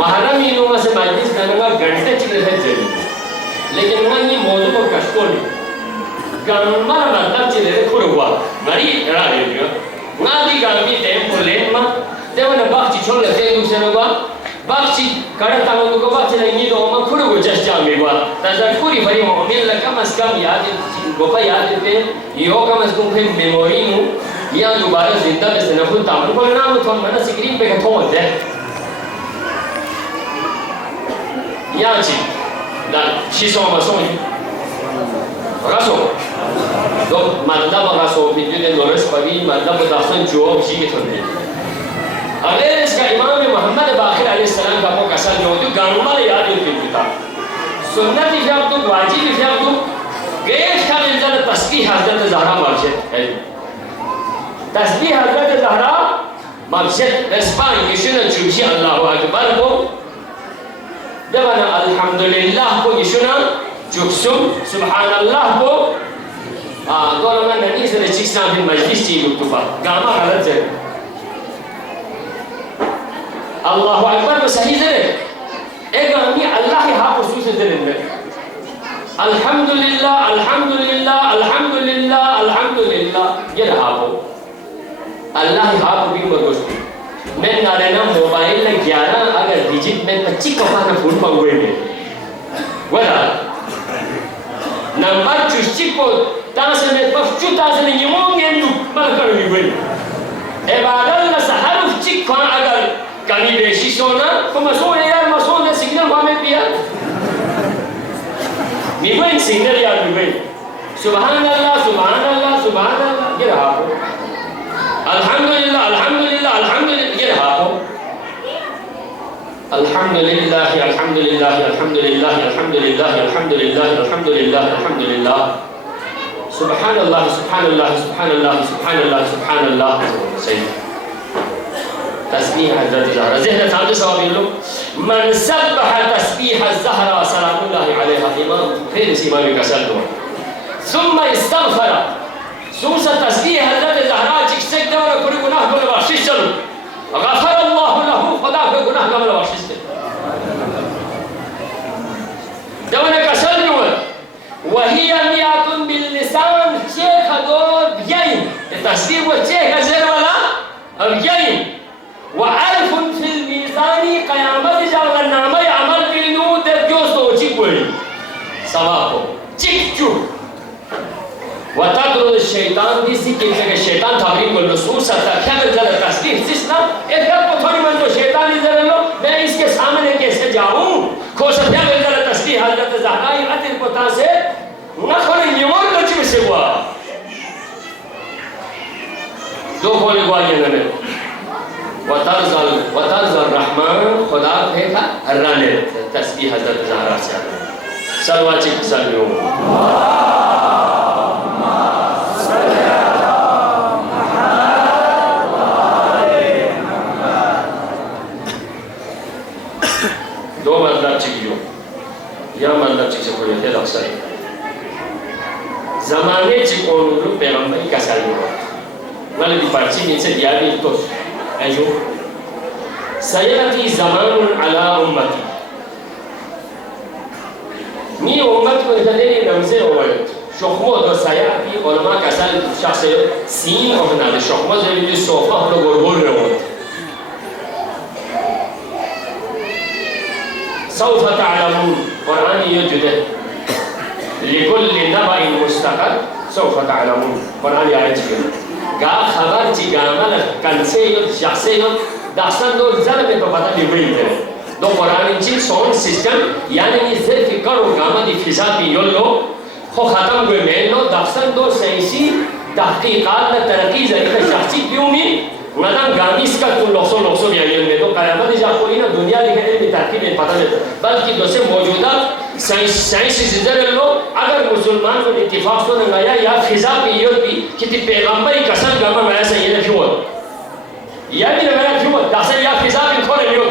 محرم إنه مثلا مجلس كنا घंटे चिकने है जरूर लेकिन वहाँ ये मौजूद और कष्टों ने गांव में मतलब चिले खुर हुआ मरी राहे दिया ना भी गांव में टेम्पो लेन में देवन बाकी छोड़ लेते हैं दूसरे लोग बाकी करता हूँ तो बाकी नहीं तो हम खुर हो जस्ट जाएंगे हुआ ताज़ा खुरी भरी हो मिल लगा मस्कम याद गोपा याद देते यो का मस्कम फिर मेमोरी मु या दोबारा जिंदा बस न भूल तामन को ना तो मैंने स्क्रीन पे कथों दे या ची दा शीशों में सोई रासो दो मतलब रासो वीडियो ने लोरेस पवी मतलब दासन जो जी के थोड़े अगले इसका इमाम मोहम्मद बाक़िर अलैहिस्सलाम का को कसर जो तो गानुमा ने याद है किताब सुन्नत इजाब तो वाजिब इजाब तो गेश का इंसान तस्बीह हज़रत ज़हरा मस्जिद है तस्बीह हज़रत ज़हरा मस्जिद रेस्पान यशुना जुशी अल्लाहु अकबर को जवाना अल्हम्दुलिल्लाह को यशुना जुक्सुम सुभान अल्लाह को दोनों में नबी से रचिस्ना बिन मजलिस ची गुफ्तुबा गामा गलत है अल्लाहु अकबर को सही है एक आदमी अल्लाह के हाथ उसी से दे अल्हम्दुलिल्लाह अल्हम्दुलिल्लाह अल्हम्दुलिल्लाह अल्हम्दुलिल्लाह ये रहा वो अल्लाह के हाथ भी मरोज़ मैं नारेना मोबाइल में 11 अगर डिजिट में 25 कमाना फोन पाऊँगे मैं वला नंबर चुस्ची को तासे में पफ्चू तासे में यमोंगे यू मल करूँगी वे इबादत न सहरुफ चिक खान अगर कहीं बेशी सोना तो मसों यार मसों ने सिग्नल वामे पिया मिगोइन सिग्नल यार मिगोइन सुभान अल्लाह सुभान अल्लाह सुभान अल्लाह ये रहा हो अल्हम्दुलिल्लाह अल्हम्दुलिल्लाह अल्हम्दुलिल्लाह ये रहा हो अल्हम्दुलिल्लाह अल्हम्दुलिल्लाह अल्हम्दुलिल्लाह अल्हम्दुलिल्लाह अल्हम्दुलिल्लाह अल्हम्दुलिल्लाह अल्हम्दुलिल्लाह सुभानअल्लाह सुभानअल्लाह सुभानअल्लाह सुभानअल्लाह सुभानअल्लाह सही तस्बीह हज़रत ज़हरा ज़हन थामे सवाल लो मन सब्बह तस्बीह ज़हरा सलामुल्लाहि अलैहा इमाम फिर इस इमाम का सल्लो सुम्मा इस्तग़फर सुम्मा तस्बीह हज़रत ज़हरा जिससे दौर पूरे गुनाह को बख्शिश चलो गफ़र अल्लाह लहू खुदा के गुनाह को बख्शिश दे दौर का सल्लो वही अमियातुन बिल लिसान शेख दौर यही तस्बीह वो शेख ज़हर वाला और यही وألف في الميزان قيامة جعل النامي عمل بينو درجوس توجي كوي سواكو تيكتو وتدرد الشيطان دي سيكين تك الشيطان تابرين كل نصوص ستا كمل زل تسبيح سيسنا إذا بطوري من تو شيطان يزل له मैं इसके सामने कैसे जाऊं खोसा كمل زل تسبيح حضرت ज़हरा अतिर पता से ना खोले निमोर लची में से हुआ दो खोले हुआ ये ने वतरज़ल रहमान खुदा फेंका अर्राने तस्बीह हज़रत ज़हरा से सलवाची सल्लू दो मतलब चिकियो या मतलब चिकियो कोई है अक्सर ज़माने चिकोनू पैगंबर का सालियो वाले डिपार्टी में से दिया भी तो أيوه سيأتي زمان على أمتي مي أمتي ونتدري نمزي أولد شخمو دو سيأتي علماء كسال شخص سين أهنا ده شخمو زي بيجي صوفا هلو غرغور نمود سوف تعلمون قرآن يجده لكل نبأ مستقر سوف تعلمون قرآن يجده गा खबर ची गामल कंसे यो जासे यो दासन दो जरा में तो पता नहीं हुई है दो कुरान ची साउंड सिस्टम यानी ये सिर्फ करो गामा दी फिजा भी यो लो खो खत्म हुए में लो दासन दो सही तहकीकात न तरक्की जरिए शख्सी क्यों में मदम गामिस का तुम लोगों में आये में तो क़यामत जा कोई ना दुनिया लिखने में तरक्की में पता नहीं बल्कि दोसे मौजूदा साइंस इधर लो अगर मुसलमान को इत्तेफाक तो नंगाया या फिजा भी यो भी कितने पैगंबरी कसम गामा मैं ऐसा ये नहीं हुआ या भी नंगाया क्यों दासन या फिजा भी खोले यो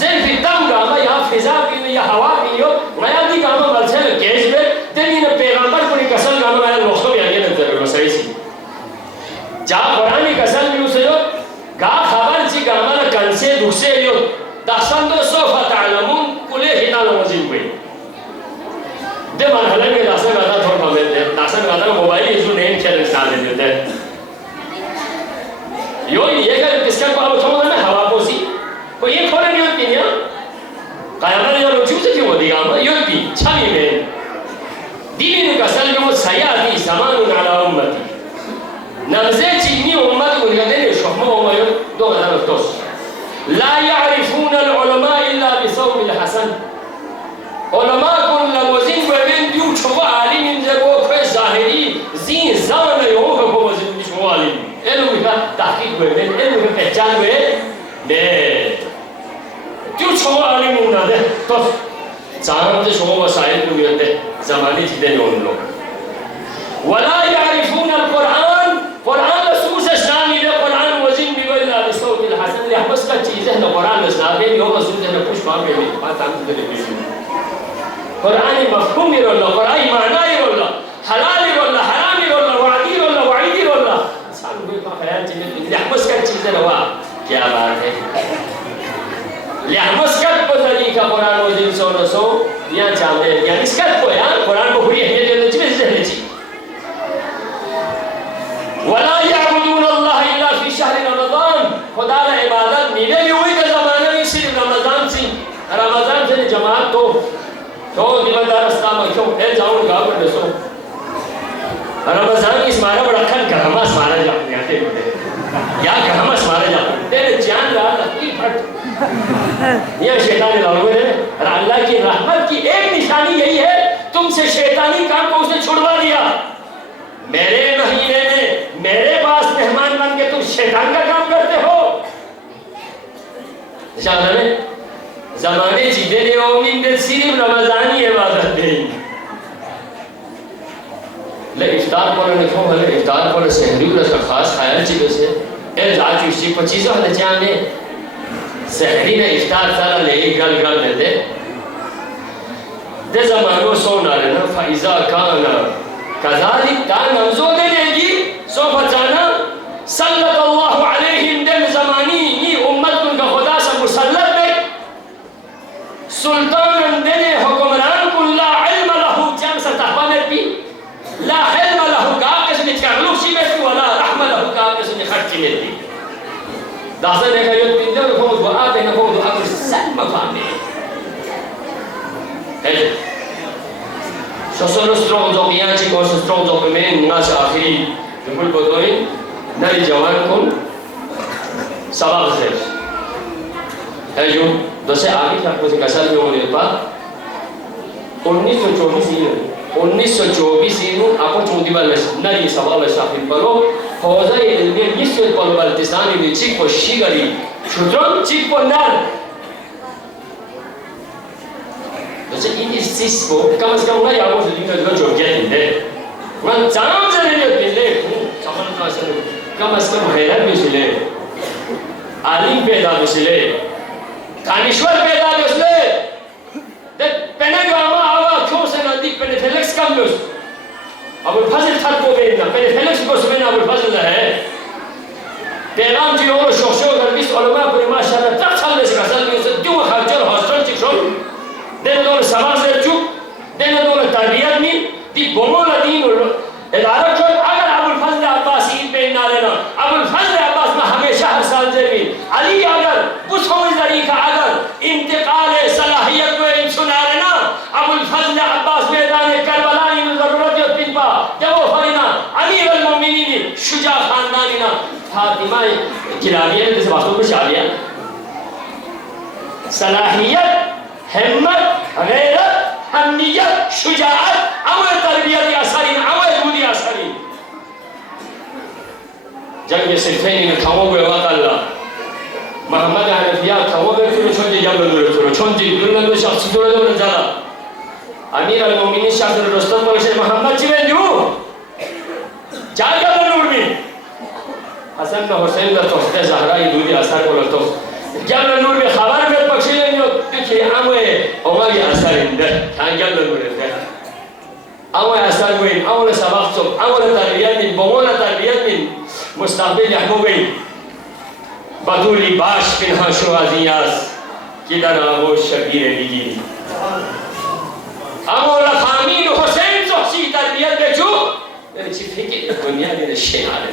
ज़ेल फितम गामा या फिजा भी या हवा भी यो मैं आदि गामा बल्कि केस में तेरी न पैगंबर को कसम गामा मैं लोगों में आये नहीं तो सही सी जा कुरान कसम भी उसे यो गा खबर ची गामा न कंसे दूसरे यो داستان دو سوف تعلمون كله هتان وزين بي ده مرحلة में داستان गाता थोड़ा कमेंट दे داستان गाता का मोबाइल इशू नहीं चैलेंज डाल देते हैं यो ये क्या किसका को अब थोड़ा ना हवा पोसी को ये थोड़ा नहीं होती है काया वाले जो चूज़ क्यों होती है हम यो भी छाई में دين كسل يوم سيأتي زمان على أمتي نمزج إني أمة وليدين شحمه وما يدون هذا التوس لا يعرفون العلماء إلا بصوم الحسن علماء كل لوزين وبين ديو شوا عالم من جبوا في ظاهري زين زمان يوم هو وزين شوا عالم إلو بيها تحقيق وبين إلو بيها كجان وين نه ديو شوا عالم من هذا توس زمان شوا وسائل كمية زماني جدا يقولون ولا يعرفون القرآن قرآن رسول الإسلام إذا قرآن وزين بيقول بصوت الحسن اللي حبس كتير إذا القرآن الإسلام يوم رسول الله كوش ما بيجي ما تعمل تلفزيون قرآن مفهوم يرولا قرآن معنى يرولا حلال يرولا حرام يرولا وعد يرولا وعيد يرولا إنسان يقول ما خيال جدا اللي حبس كتير إذا هو क्या बात है लिहामस्कत बदली का कुरान वज़ीन सोनोसो यहाँ चाहते हैं क्या इसकत को यार कुरान को पूरी अहमियत देने चाहिए इसलिए चाहिए वला याबुदून अल्लाह इल्ला फी शहर रमज़ान खुदा ने इबादत मिले हुई के ज़माने में सिर्फ रमज़ान से जमात तो दीवानदार अस्ताम क्यों है जाऊँ गाँव में दसो रमज़ान इस मारा बड़ा खन गहमस मारा जाते हैं या गहमस मारा जाते तेरे जान रहा लकी फट ये शैतानी लालू है अल्लाह की रहमत की एक निशानी यही है तुमसे शैतानी काम को उसने छुड़वा दिया मेरे महीने में मेरे पास मेहमान बन के तुम शैतान का काम करते हो जाने ज़माने चीज़ें ने ओमिन दे सिर्फ रमज़ानी इबादत दे ले इफ्तार पर ने क्यों हले इफ्तार पर सहरी का खास ख्याल चीज़ों से ए आज इसी 25 वाले जाने सहरी ने इफ्तार सारा ले गल देते दे ज़मानो सोना लेना फ़ाइज़ा काना कज़ालिक ता नमज़ो दे देगी सो बचाना सल्लल्लाहु अलैहिम दे ज़मानी ये उम्मत उनका खुदा से मुसल्लत दे सुल्तान दे हुक्मरान कुल्ला इल्म लहु जम सतहबा में भी ला इल्म लहु का किसने चालू सी में वाला रहम लहु का किसने खर्च में दी दासन ने कहा ये तो हम दुआ पे ना हम दुआ कर सल्म फाने है सोसोनो stronzo pianci con stronzo per me nas akhiri बिल्कुल बोतोई नई जवान को सबक से है जो दोसे आगे आपको से कसर में होने पर 1924 inu aku cuma balas nari sabab syafin baru hozai ilmi misal kalau baltisani di cik shigari shudron cik nar dosa ini sisbo kamu sekarang nggak aku sedih juga joget ini man jangan jadi pilih kamu kamu sekarang heran misalnya alim peda misalnya kanishwar peda misalnya dan penegama पेनिफेलेक्स कम लो अबुल फजल थक को बेना पेनिफेलेक्स को सुबह अबुल फजल है पैगाम जी और शोशो गर्बिस उलमा पर माशाअल्लाह तक चलने से कसल में से क्यों हजर हॉस्टल चिकशो देन दो सवाल से चुप देन दो तरबियत में दी बोमोला दीन इदारा जो अगर अबुल फजल अब्बास ईद पे ना लेना अबुल फजल अब्बास में हमेशा हर साल जमीन अली अगर कुछ हो तरीका अगर इंतकाल सलाहियत को इन सुना लेना अबुल फजल अब्बास मैदान करबला इन जरूरत है पिनपा जब वो फरीना अमीर अल मोमिनीन शुजा खानदानिना फातिमा किलाबिया जैसे वास्तव में शादिया सलाहियत हिम्मत गैरत हमीयत शुजाअत अमल तरबियत असरीन अमल दूनी असरीन जब ये सिर्फेन में खाओ हुए बात अल्लाह मोहम्मद हनफिया खाओ हुए तो छोटे जब लोग तो छोटे दुनिया में शख्स तो लोग ज़्यादा अमीर अल मोमिनीन शाह रुस्तम को इसे मोहम्मद जी में जो जाएगा नूर में हसन का हुसैन का तोहफे ज़हरा ये दूरी असर को लगता जब नूर में खबर में पक्षी लेने कि आमे और ये असर इंदर क्या जब नूर है आमे असर हुए आमे सबक तो आमे तरबियत में बोला तरबियत में मुस्तक़बिल यहूबी बतूली बाश पिन्हा शुआज़ियास किधर वो शबीर बिगिरी अमो रखामीन हुसैन सोची तरबियत बेचू मेरे चिफ्फी की दुनिया में शेनारे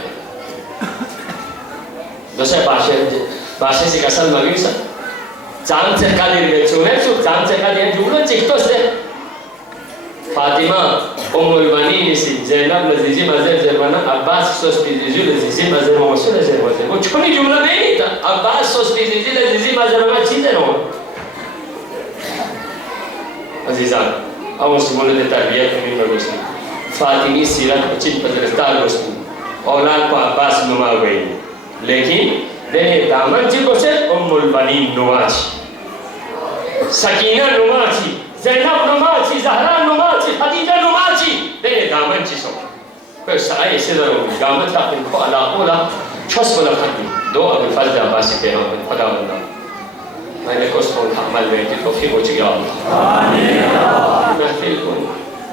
दोसे बाशे से कसर मगिर सा चांद से काली बेचू ने चुप चांद से काली जुड़ो चिक्तो से फातिमा उम्मुल बनीन सी ज़ैनब लजीज़ी मज़र ज़रवाना अब्बास सोस्ती ज़ीज़ी लजीज़ी मज़र मौसूल ज़रवाना वो छोटी जुमला नहीं था अब्बास सोस्ती ज़ीज़ी लजीज़ी मज़र में चीज़ें हो अज़ीज़ान अब मुस्लिमों ने तरबियत में मगोस्ती फातिमी सीरत चित पदरस्तार गोस्ती औलाद को अब्बास नुमा गई लेकिन देने दामन जी को से उम्मुल बनीन नुमाची सकीना नुमाची ज़ैनब नुमाची ज़हरा नुमाची खदीजा नुमाची देने दामन जी सो पर साए से दरो दामन था इनको अलाक़ोला छस वाला खदी दो अबुल फज़ल अब्बासी के हम खुदा बंदा मैंने कोस्पों का अमल में कि तौफीक हो चुकी है महफिल को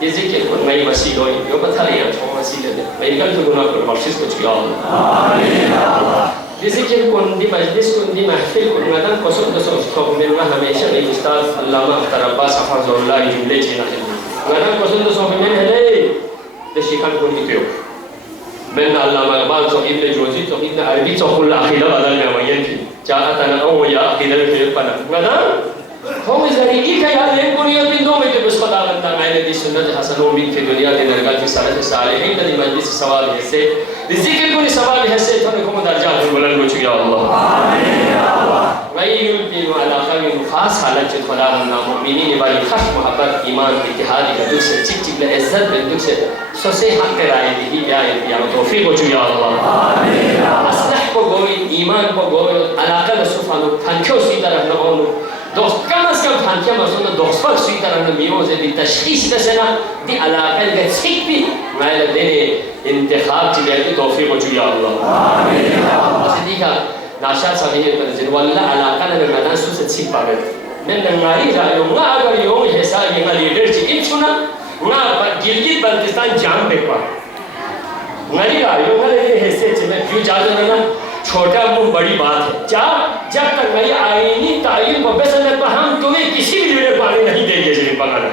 ये ज़िक्र को नई वसील हो यो बता रही है छो वसीले में मेरी गलत गुनाह को बख्शिश हो चुकी है ये ज़िक्र को दी मजलिस को दी महफिल को नदन कोसों दोसों तो मेरा हमेशा एक उस्ताद अल्लामा तरब्बा सफ़ाज़ुल्लाह जुमले चीना है नदन कोसों दोसों में है तो शिकान को नहीं क्यों من علامة بعض صحيح جوزي صحيح عربي صحول أخيرا بدل ما ينفي جاء تنا أو يا أخيرا في البنا ماذا هم زاري كيا لين كوني يبين دوم يتبص خدا لنا معنا دي سنة حسن ومين في الدنيا دي نرجع في سالة صالحين دي مجلس سوال هسه ذكر كوني سوال هسه ثاني كم درجات بولن لوچ يا الله غير الدين على خير خاص حالة خدا لنا مؤمنين بالي خش محبت إيمان اتحاد كدوس چيك چيك لعزت بدوس سوسي حق رائے دی یا توفیق ہو چکی اللہ اصلح کو گوئی ایمان کو گوئی علاقہ لسفانو پھانکیو سیدہ رہنا اونو دوست کم از کم پھانکیا مزونو دوست پر سیدہ رہنا میوزے دی تشخیص دسنا دی علاقہ لگا چھک بھی مائلہ دینے انتخاب چی گئے دی توفیق ہو چکی اللہ اسے دیکھا ناشاد صحیح پرزن واللہ علاقہ لگا مدان سو سے چھک پا گئے من نماری رائیو nga اگر یوں حساب یہ لیڈر چی انچونا ना गिलगित बल्तिस्तान जाम देखा नहीं रहा यो वाले ये हिस्से चले क्यों जाते हैं ना छोटा मुंह बड़ी बात है जब तक नहीं आईनी तालीम को बेसने पर हम तुम्हें किसी भी लीडर को आने नहीं देंगे जमीन पकाना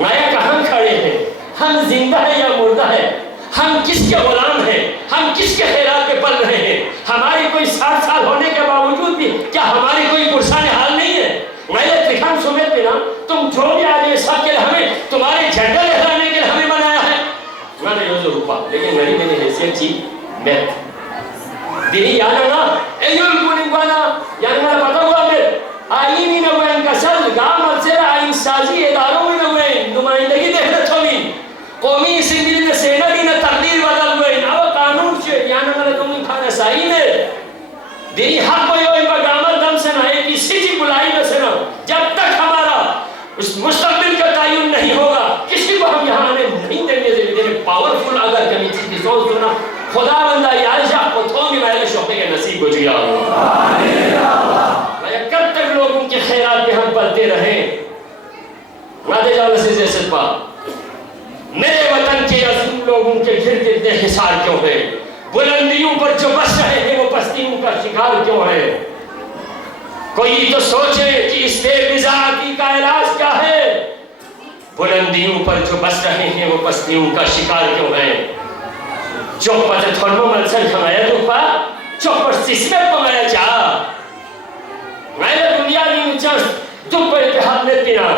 नया कहाँ खड़े हैं हम जिंदा है या मुर्दा है हम किसके गुलाम हैं हम किसके खैरात पे पल रहे हैं हमारी कोई 60 साल होने के बावजूद भी क्या हमारी कोई पुरसान हाल नहीं है मैंने त्रिखान सुमेत में ना तुम जो भी आगे सबके लिए हमें तुम्हारे झंडा लहराने के लिए हमें बनाया है मैंने यो रुपा लेकिन मेरी मैंने हैसियत ची मैं दिनी याना ना एयुल कुनिंगाना याना पता हुआ मैं आईनी न हुए इनका सल गांव मलसेरा आईन साजी इदारों में हुए नुमाइंदगी देखना छोड़ी कौमी सिंगल ने सेना दी न तकदीर बदल हुए अब कानून से याना ना तुम खाना सही ने दिनी हक को यो इनका गामर दम से ना एक किसी की बुलाई न से ना जब तक हमारा उस मुस्तकबिल का तायुन नहीं होगा किसी को हम यहाँ आने नहीं देंगे पावरफुल अगर कमिटी की सोच सुना खुदा बंदा याजा को थोड़ी वाले शौक़े के नसीब हो जिया मैं कब तक लोगों के खैरात पे हम पलते रहे वादे जाल से जैसे पा मेरे वतन के अज़ीम लोगों के गिर्द इतने हिसार क्यों है बुलंदियों पर जो बस रहे हैं वो पस्तियों का शिकार क्यों है कोई तो सोचे कि इस बेमिज़ाजी का इलाज क्या है बुलंदियों पर जो बस रहे हैं वो पस्तियों का शिकार क्यों है जो पता थोड़ा मलसन खमाया तो पा जो पर सिस्टम पमाया चा मैंने दुनिया की मुझे दुख पर इतिहाद में पिना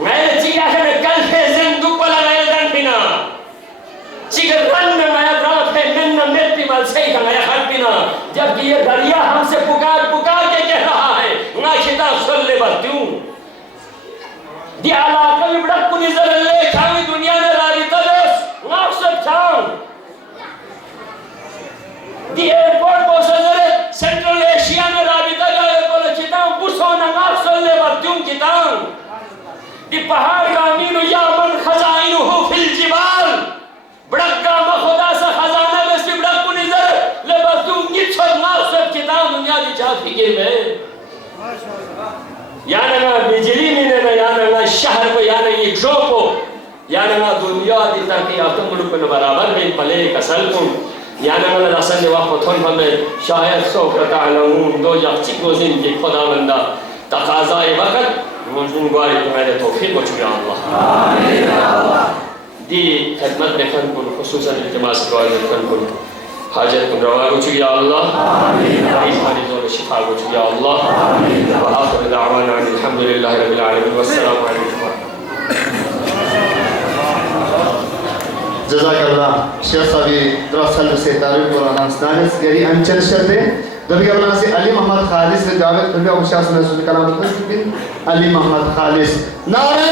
मैंने चिया है कल फेज़न दुख पर लगाया दन पिना चिकर रन में माया रात है मन न मिट्टी मल सही खमाया हर पिना जबकि ये दरिया हमसे पुकार के कह रहा है ना खिताब सुन ले बत्तू दी आलाकल बड़क को निज़र ले खावी दुनिया में रारी तलस ना सब चांग दी एयरपोर्ट को सजरे सेंट्रल एशिया में रारी तलस बोले खिताब बुसो ना नाक सुन ले बत्तू खिताब दी पहाड़ कामीन या मन खजाइन हो फिल जिबाल बड़क का मखुदा सा खजाना में से बड़क को निज़र ले बत्तू निच्छो नाक सब खिताब दुनिया की चाह फिक्र में याना ना बिजली में ना याना ना शहर को याना ये ड्रॉप हो याना ना दुनिया दी ताकि आतम मुल्क में बराबर में पले कसल को يعني أنا لحسن وقت فمن شاید سوف تعلمون دو جاچی گوزین که خداوند تقاضای وقت ممکن گواری تمہیں توفیق وچ یا الله آمین الله دی خدمت بکن کن خصوصا التماس دعا بکن کن حاجت کن روا وچ یا الله آمین مریضوں کو شفا وچ یا الله آمین واخر دعوانا الحمد لله رب العالمين والسلام عليكم Jazakallah. Syekh Sabi Drasal Setari Qur'an Stanis Gari Anchal Sharte Dabi Gabla se Ali Muhammad Khalis ne Javed Dabi Ushas ne Sun Kalam Bin Ali Muhammad Khalis Nare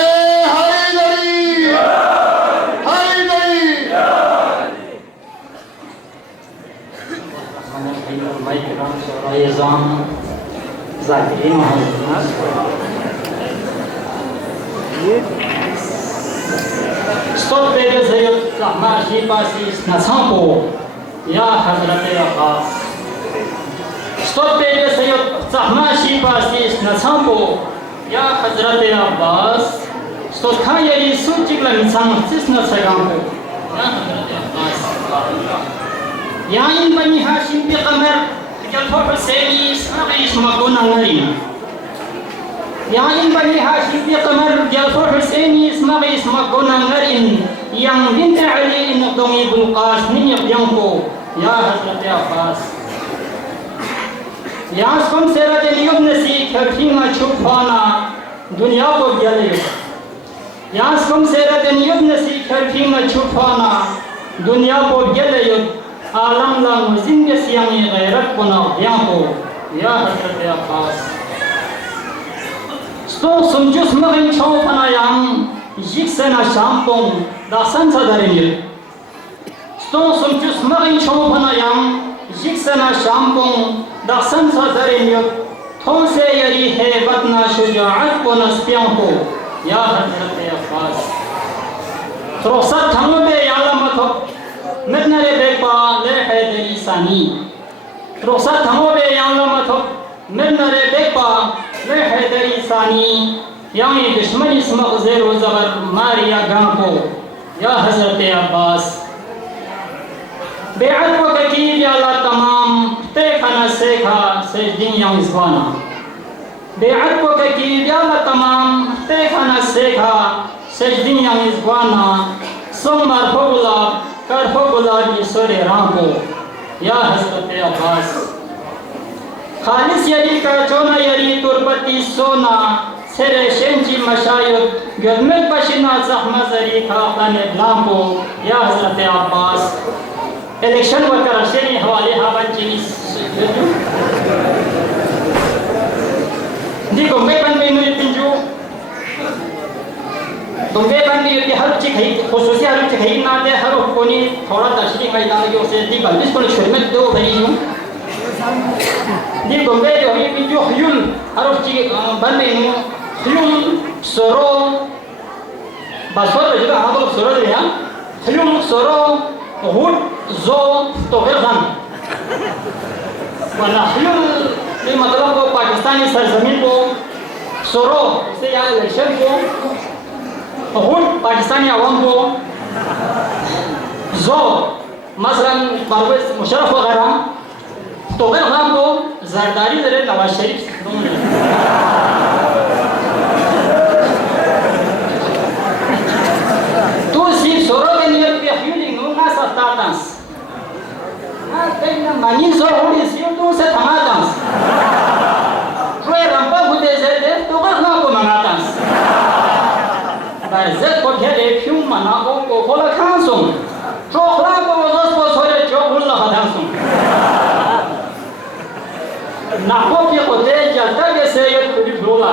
Haydari Haydari Stop there, Sayyid Ahmad Shibasi Nasampo, Ya Hazrat Abbas. Stop there, Sayyid Ahmad Shibasi Nasampo, Ya Hazrat Abbas. Stop Kayari Suchikla Nisam Sisna Sagampo, Ya Hazrat Abbas. Ya in Bani Hashim bi Qamar, Jalfa Husseini Ismail Maguna Marina. Ya in Bani Hashim bi Qamar, Jalfa Husseini Ismail Maguna Marina. Yang binti Ali Naqdami bin Qasim Yaqyanko Ya Hazrat Abbas Ya asfam serat Yubnasi Kharfima Chupana Dunya ko gyale Ya asfam serat Yubnasi Kharfima Chupana Dunya ko gyale Alam la muzinne siyami ghairat kuna yanko Ya Hazrat Abbas Sto sumjus magin chawpana yang Jiksena shampong Dasan sadarinil Sto sumchus magin chawpana yang Jiksena shampong Dasan sadarinil Thonse yari hebatna shujaat ko naspiyanko Ya Hazrat Abbas Trosat thamobe yalamathok Mednare bekpa le haydari sani Trosat thamobe yalamathok Mednare bekpa le haydari sani Yani düşman ismi Uzer ve Zagar Maria Gampo Ya Hazreti Abbas Be'at ko kakib ya Allah tamam Tekhana sekha Sejdin ya izwana Be'at ko kakib ya Allah tamam Tekhana sekha Sejdin ya izwana Sommar hogula Kar hogula Yisore Rampo Ya Hazreti Abbas Khalis yari ka chona yari turbati sona Sere Shenji Mashayud Gürmül başına zahmazari Kağıtane Blampo Ya Hazreti Abbas Election vakar Şeni havale havan cinis Di gombe pan में मेरे पिंजो गombe pan में ये हर चीज है खुसूसी हर चीज है ना दे हर कोनी थोड़ा दर्शनी मैदान के उसे दी बंदिश को शर्मत दो भरी हूँ di gombe जो है पिंजो हयुल हर चीज बन में Hyun Soro Basor juga apa Soro ya Hyun Soro Hud Zo Togerhan Wana Hyun ini मतलब को पाकिस्तानी सरजमीन को Soro इसे यहाँ इलेक्शन को Hud पाकिस्तानी आवाम को Zo मसलन परवेज मुशर्रफ वगैरह Togerhan को जरदारी दरे Nawaz Sharif Soro que niyo piahyuling no nasa tatans. Kaya manin so huli siyo to sa tamatans. Kaya rampa bude zede to ka na ko mangatans. Dahil zed ko kaya pyung manako ko kola kansong. Chokla ko dos po sore chokul na hadansong. Nako ki kote jalta ke se yot kudi bhula.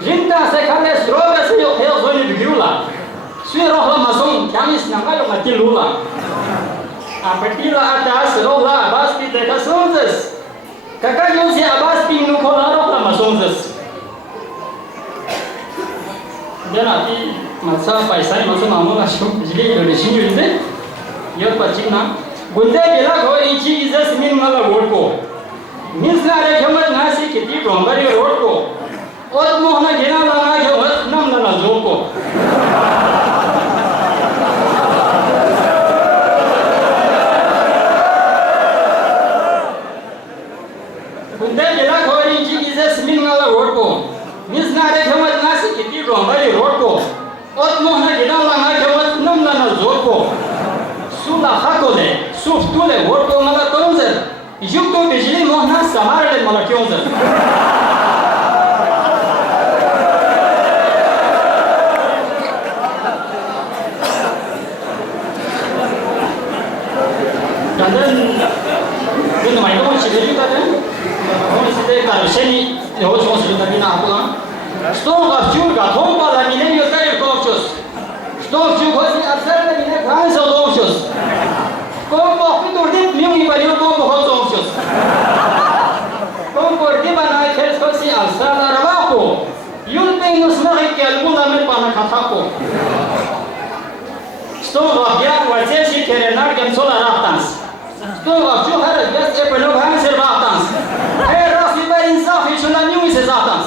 Jinta se khale sroga se yo khel zoni bhula. Sui rohla masong kyamis nanga yo mati lula. Apatila atas rohla abas pi deka sonzes. Kakak yo si abas pi nukola rohla masonzes. Dan ati masa paisa masa mamula shum jili yo lishin yo inde. Yo pachina. Gunde gila go inchi izas min mala road ko. Means na re khamar nasi kiti rombari road ko. Od mohna gina lana ke od nam lana job ko. थोड़ी जिगिजेस मिंगला road को मिसनारे खेवत नासी किती रोंबारी road को ओत मोहना गिदान लंगा खेवत नमला न जोर को सुला हाकोले सुफ्तुले road को मला तोंजर युग तो बिजली मोहना समारले मला क्योंजर Kita main tu masih juga kan? Orang sedih kalau seni, harus masuk lagi nak apa kan? Stone of juga, thomba lagi ni juga ada kocos. Stone juga ni asal lagi ni kan kocos. Kombo itu dia miumi baju kombo kocos. Kombo dia mana kes kosi asal arabaku. Yun pengus nak ikel guna merpana kataku. Stone of dia wajib si kerenar jam solar atas. Stone of juga harus biasa penuh hang serbatans. Hey rasi berinsaf itu nak nyui sezatans.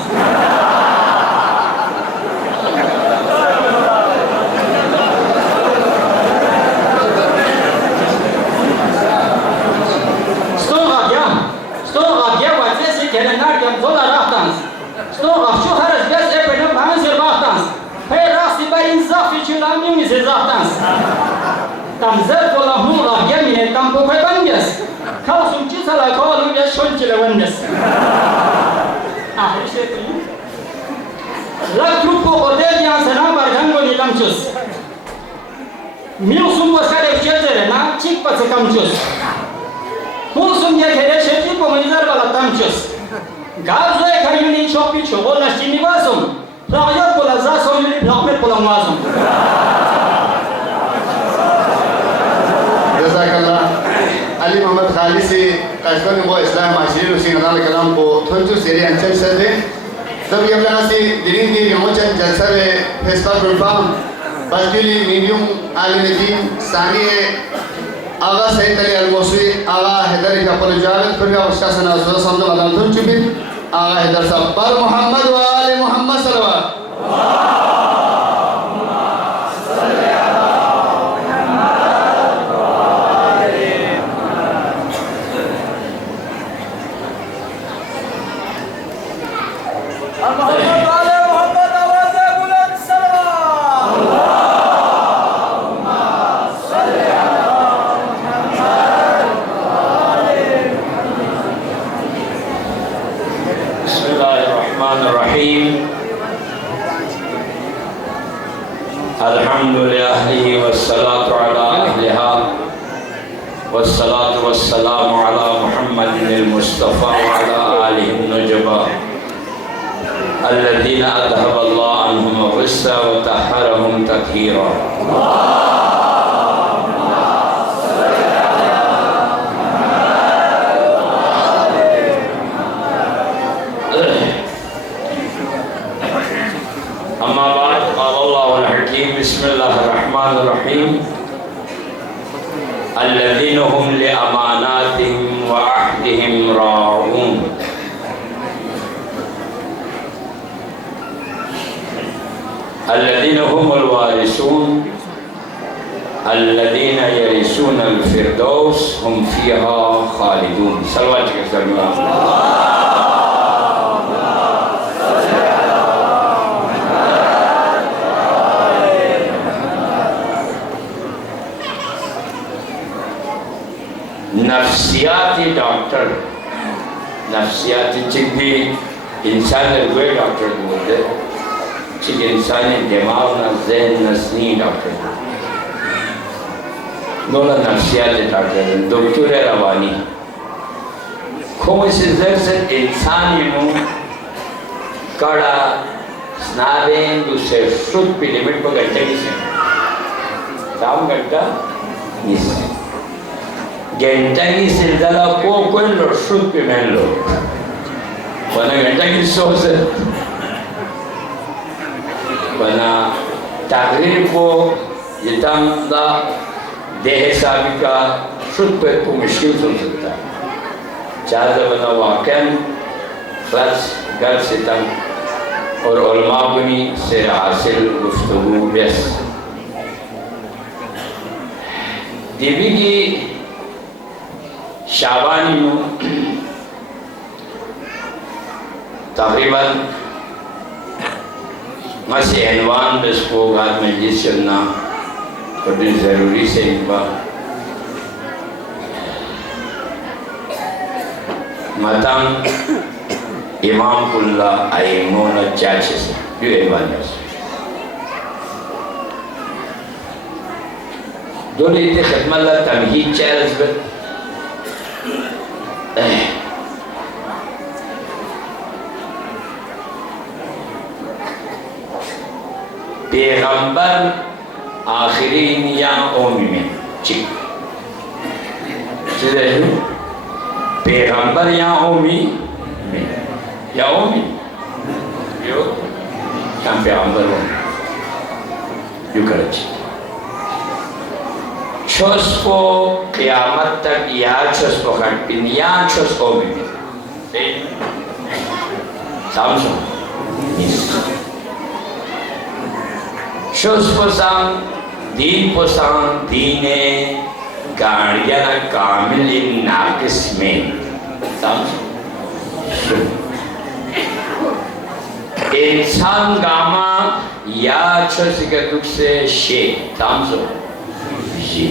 Stone of dia wajib si kerenar jam solar atas. Stone of juga harus biasa penuh hang serbatans. Hey rasi berinsaf itu nak nyui sezatans. Tamzat wala hum ragyam ne tampo kai bangas kau sumchi sala kau lu ya shonchi le wangas ah ise tu la grupo hotel yang sana bargango ni tamchus miu sum wasare chetere na chik pa se kamchus hum sum ya khere sheti po manzar wala tamchus gazo e kayuni chopi chobol na shinibasum rayat bola za soyuni plakmet bola mazum जज़ाकल्लाह अली मोहम्मद खाली से कस्बे में वो इस्लाम माशरे हुसैन अल्लाह कलाम को थोड़ी सेरी अंचल से थे तब ये अपना सी दिन की विमोचन जलसा में फेसबुक प्लेटफॉर्म बस्तीली मीडियम आलिम दीन सानी आगा सैयद अली अलमौसी आगा हैदर अपन जावेद फिर भी शासन अज़र समझो अल्लाह तुम चुपिन आगा हैदर साहब पर मोहम्मद व आले मोहम्मद सल्लल्लाहु والصلاة والسلام على محمد المصطفى وعلى آله النجباء الذين أذهب الله عنهم الرجس وطهرهم تطهيرا أما بعد قال الله الحكيم بسم الله الرحمن الرحيم الذين هم لأماناتهم وعهدهم راعون الذين هم الوارثون الذين يرثون الفردوس هم فيها خالدون صلواتك يا سلام नफ्सियाती डॉक्टर नफ्सियाती चिकनी इंसान कोई डॉक्टर बोलते चिक इंसानी दिमाग न ज़हन नस्नी डॉक्टर दोनों नफ्सियाती डॉक्टर डॉक्टर रवानी खोज से इंसानी नु कड़ा स्नावें दूसरे शुद्ध पे लिमिट को घंटे किसे काम करता निसे घंटा की सिलसिला को कोई लड़शुद पे महल लो वरना घंटा की सोच वरना ताकरीर को जितना देह साबी का शुद्ध पे को मुश्किल सुन सकता है चाहे वरना वाकन क्लास घर से तंग और उलमा बनी से हासिल गुफ्तगू व्यस देवी की शाबानी तकरीबन मसी एनवान बिस्को गाद मजलिस चलना बड़ी ज़रूरी से इनका मतंग इमाम कुल्ला आइमोन चाचेस यू एनवानियस दो इतने खिदमत ला तमहीद चार्ज बे पैगंबर आखिरीन या ओमी में चिक पैगंबर या ओमी में या ओमी यो क्या पैगंबर हो यू कर छस को क़यामत तक या छस को खट पिन या छस ओमी में समझो शोस पसंद दीन पसंद दीने गाड़िया कामिल नाकिस में समझो इंसान गामा या छोस के दुख से शे समझो जी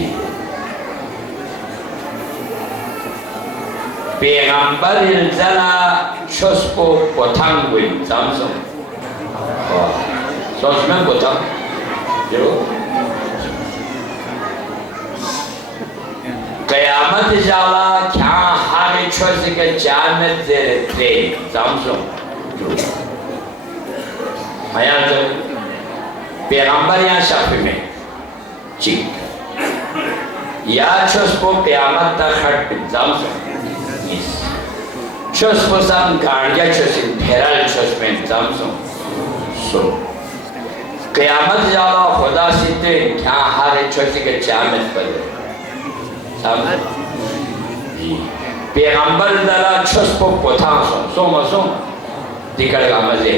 पैगंबर इल्ज़ला छोस को पतंग हुई समझो सोच में पतंग क़यामत जाला क्या हारे छोड़ के जाने दे थे समझो आया तो पैगंबर या शाफी में चिक या छोस को क़यामत तक हट समझो छोस को सम गाड़िया छोस फेरल छोस में समझो सो क़यामत जाला खुदा सीते क्या हारे छोटी के चामत पर पैगंबर दला छस को पोथा सो मसो दिखड़ का मजे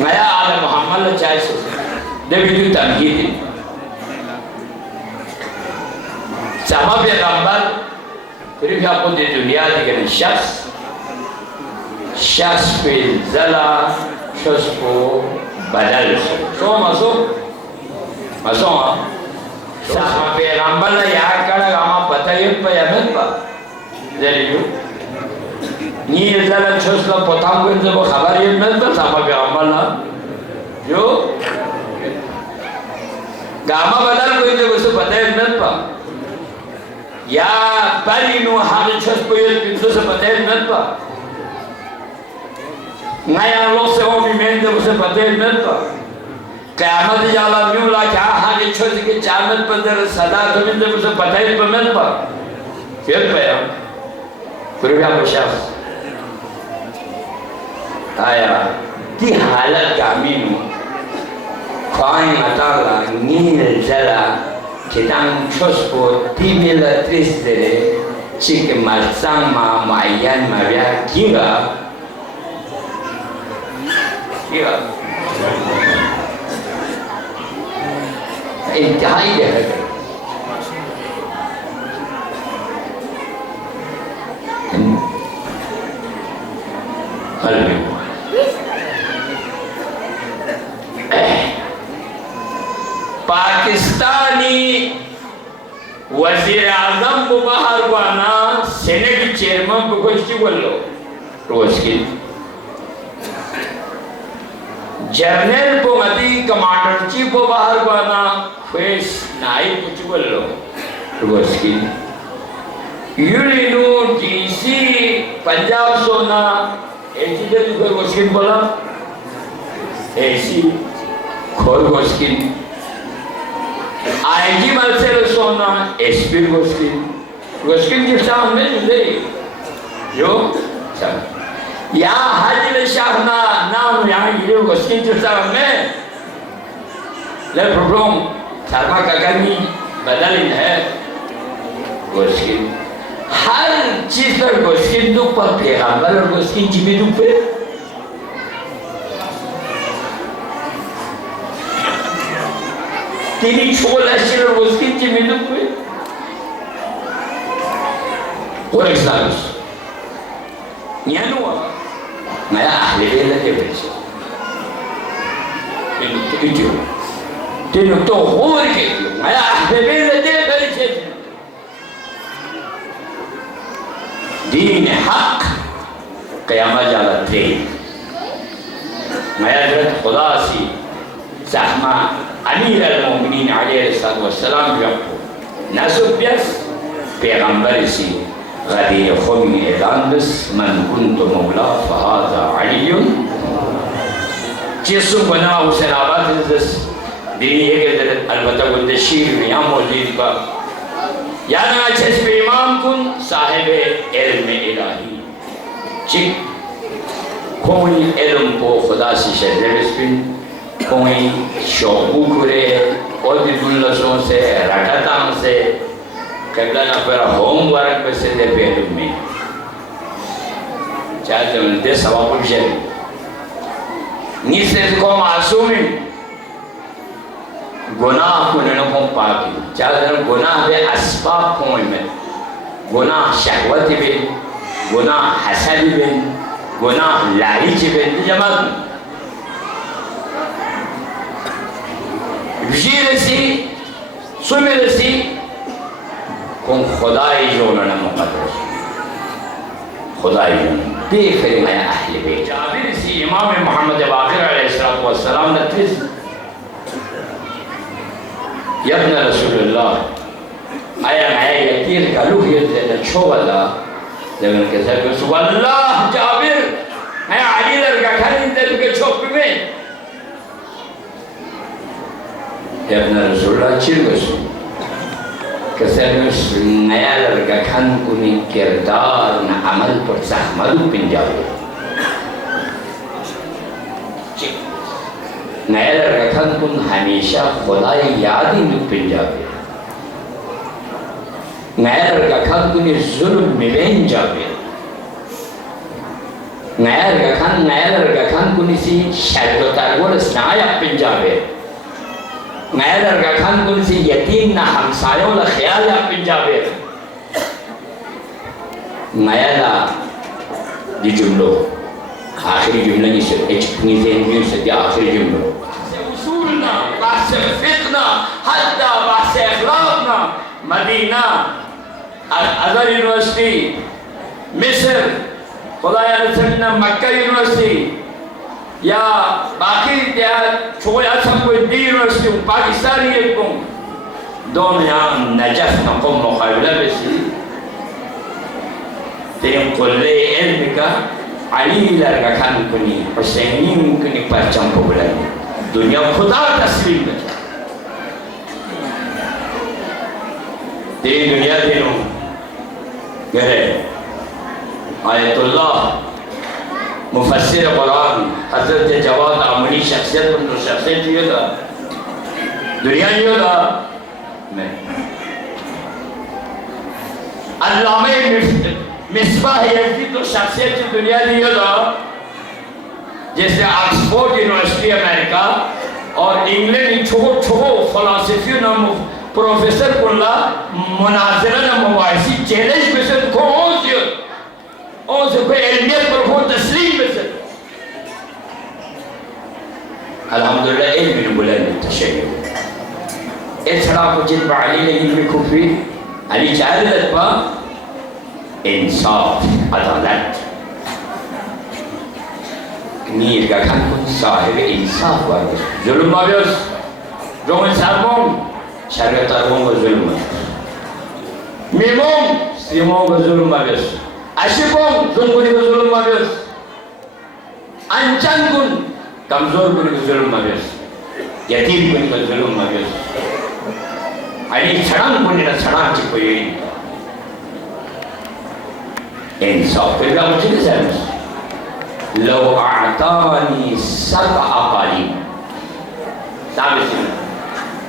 नया आले मोहम्मद चाहे सो देवी तू तमहीद sama पैगंबर फिर भी आपको दे दुनिया दिखने शख्स पे जला शस्को बदल सो मसो sama पैगंबर ने याद कर गामा पता ये पे यमन पा जरियो नी जला शस्को पताम को जब खबर ये मत पा sama पैगंबर ना जो गामा बदल कोई जब उसे पता ये मत पा या बली नो हाल शस्को ये पिंसो से पता ये मत पा नया लोग से वो भी मेंदे उसे पते नहीं था क़यामत जाला म्यूला क्या हारे छोड़ के चामत पर दर सदा तुम्हें जब उसे पता ही तो नहीं था फिर पाया फिर भी आप शास आया की हालत कामीनु खाएं मताला नील जला चितांग छोस्को तीमिल त्रिस्ते चिक मरसांग मा मायन मारिया कीगा इंतहाई है पाकिस्तानी वज़ीर आज़म को बाहर वाना सेनेट चेयरमैन को कुछ बोलो रोज की जर्नल को मती कमांडर चीफ को बाहर वाना फेस नाइब कुछ बोलो रोज की यूनिनो डीसी पंजाब सोना ऐसी जगह कोई मुश्किल बोला ऐसी खोल मुश्किल आईजी मलसेल सोना एसपी मुश्किल के सामने जुड़े जो सब यहाँ हाजिर शाहना नाम यहाँ ये मुश्किल के सामने ले प्रॉब्लम शर्मा का कमी बदल है मुश्किल हर चीज पर मुश्किल दुख पर पैगंबर और मुश्किल जीवी दुख पे तेरी छोला शिर और मुश्किल जीवी दुख पे और एक्साइज ينوى ما أهل بيلا تبرس إنه تجيو تنو تغور كيو ما أهل بيلا تبرس دين حق قيامة جالتين ما يدرك خلاصي زحمة أمير المؤمنين عليه الصلاة والسلام يقول ناسو بيس پیغمبر سي غدي خمي إدانس من كنت مولا فهذا علي جسو بنا وسنابات دس دي هيك البته قلت الشير يا موجود با يعني جس بإمام كن صاحب علم إلهي چك کوئی علم کو خدا سے شہر بسپن کوئی شوقو کرے اور دلسوں سے رٹتاں سے قبلہ نہ پر ہوم ورک پہ سے دے پہلو میں چاہتے ہیں دے سواب الجری نیسے کو معصومی گناہ کو ننکوں پاکی چاہتے ہیں گناہ دے اسباب کوئی میں گناہ شہوت بین گناہ حسد بین گناہ لالچ بین جماعت وجیر سی سمر سی کن خدای جوننا مقدر خدای جوننا دیکھ رہی میں اہل بیت جابر سی امام محمد باقر علیہ السلام نتیز یا ابن رسول اللہ آیا میں یکیر کا لوگ یہ چھو اللہ لمن كذب يقول والله جابر هي علي لرجع كان انت تبقى تشوف بمين يا ابن رسول الله تشيل كذب يقول نيا لرجع كان كوني كردار نعمل برسخ مدو بنجابر نيا لرجع كان كون هميشة خداي يادي نو بنجابر نعير كان كوني الظلم مبين جابر نعير كان كوني سي شهد تارول سنايا بنجابر نعير كان كوني سي يتيم نحم سايول خيال بنجابر نعير دي جملة آخر جملة نيسر اجبني زين نيسر دي آخر جملة وصولنا بحث فقنا حتى بحث اخلاقنا مدینہ ازہر یونیورسٹی مصر خدایا رسولنا مکہ یونیورسٹی یا باقی دیہات چھویا سب کوئی دی یونیورسٹی پاکستانی ایک کن دوم یہاں نجف نقوم مقابلہ بسی تیم قلے علم کا علی لرگا کھان کنی حسینین کنی پرچم کو بلائی دنیا خدا تسلیم بچا دین دنیا دینوں گرے آیت اللہ مفسر قرآن حضرت جواد عمری شخصیت ان شخصیت یہ تھا دنیا یہ تھا میں علامہ مصباح یزدی تو شخصیت دنیا یہ تھا جیسے آکسفورڈ یونیورسٹی امریکہ اور انگلینڈ چھوٹو فلسفیوں نام پروفیسر کلا مناظرہ مباحثی چیلنج بسر کون سے کوئی علمیت پر کون تسلیم بسر الحمدللہ علم بلند التشیع اتھڑا کو جنب علی لگی میں کفری علی چاہدت با انصاف عدالت نیر کا کھن کن صاحب انصاف بارد ظلم بابیوس جو انصاف مون شریعت ارمون کا ظلم میمون سیمون کا ظلم بابیوس اشکون ظلمونی کا ظلم بابیوس انچان کن کمزور کنی کا ظلم بابیوس یتیم کنی کا ظلم بابیوس علی چھڑان کنی نا چھڑان چکو یہ انصاف پھر کا مجھے کسا ہے لو اعطانی سبع قالین ثابت ہے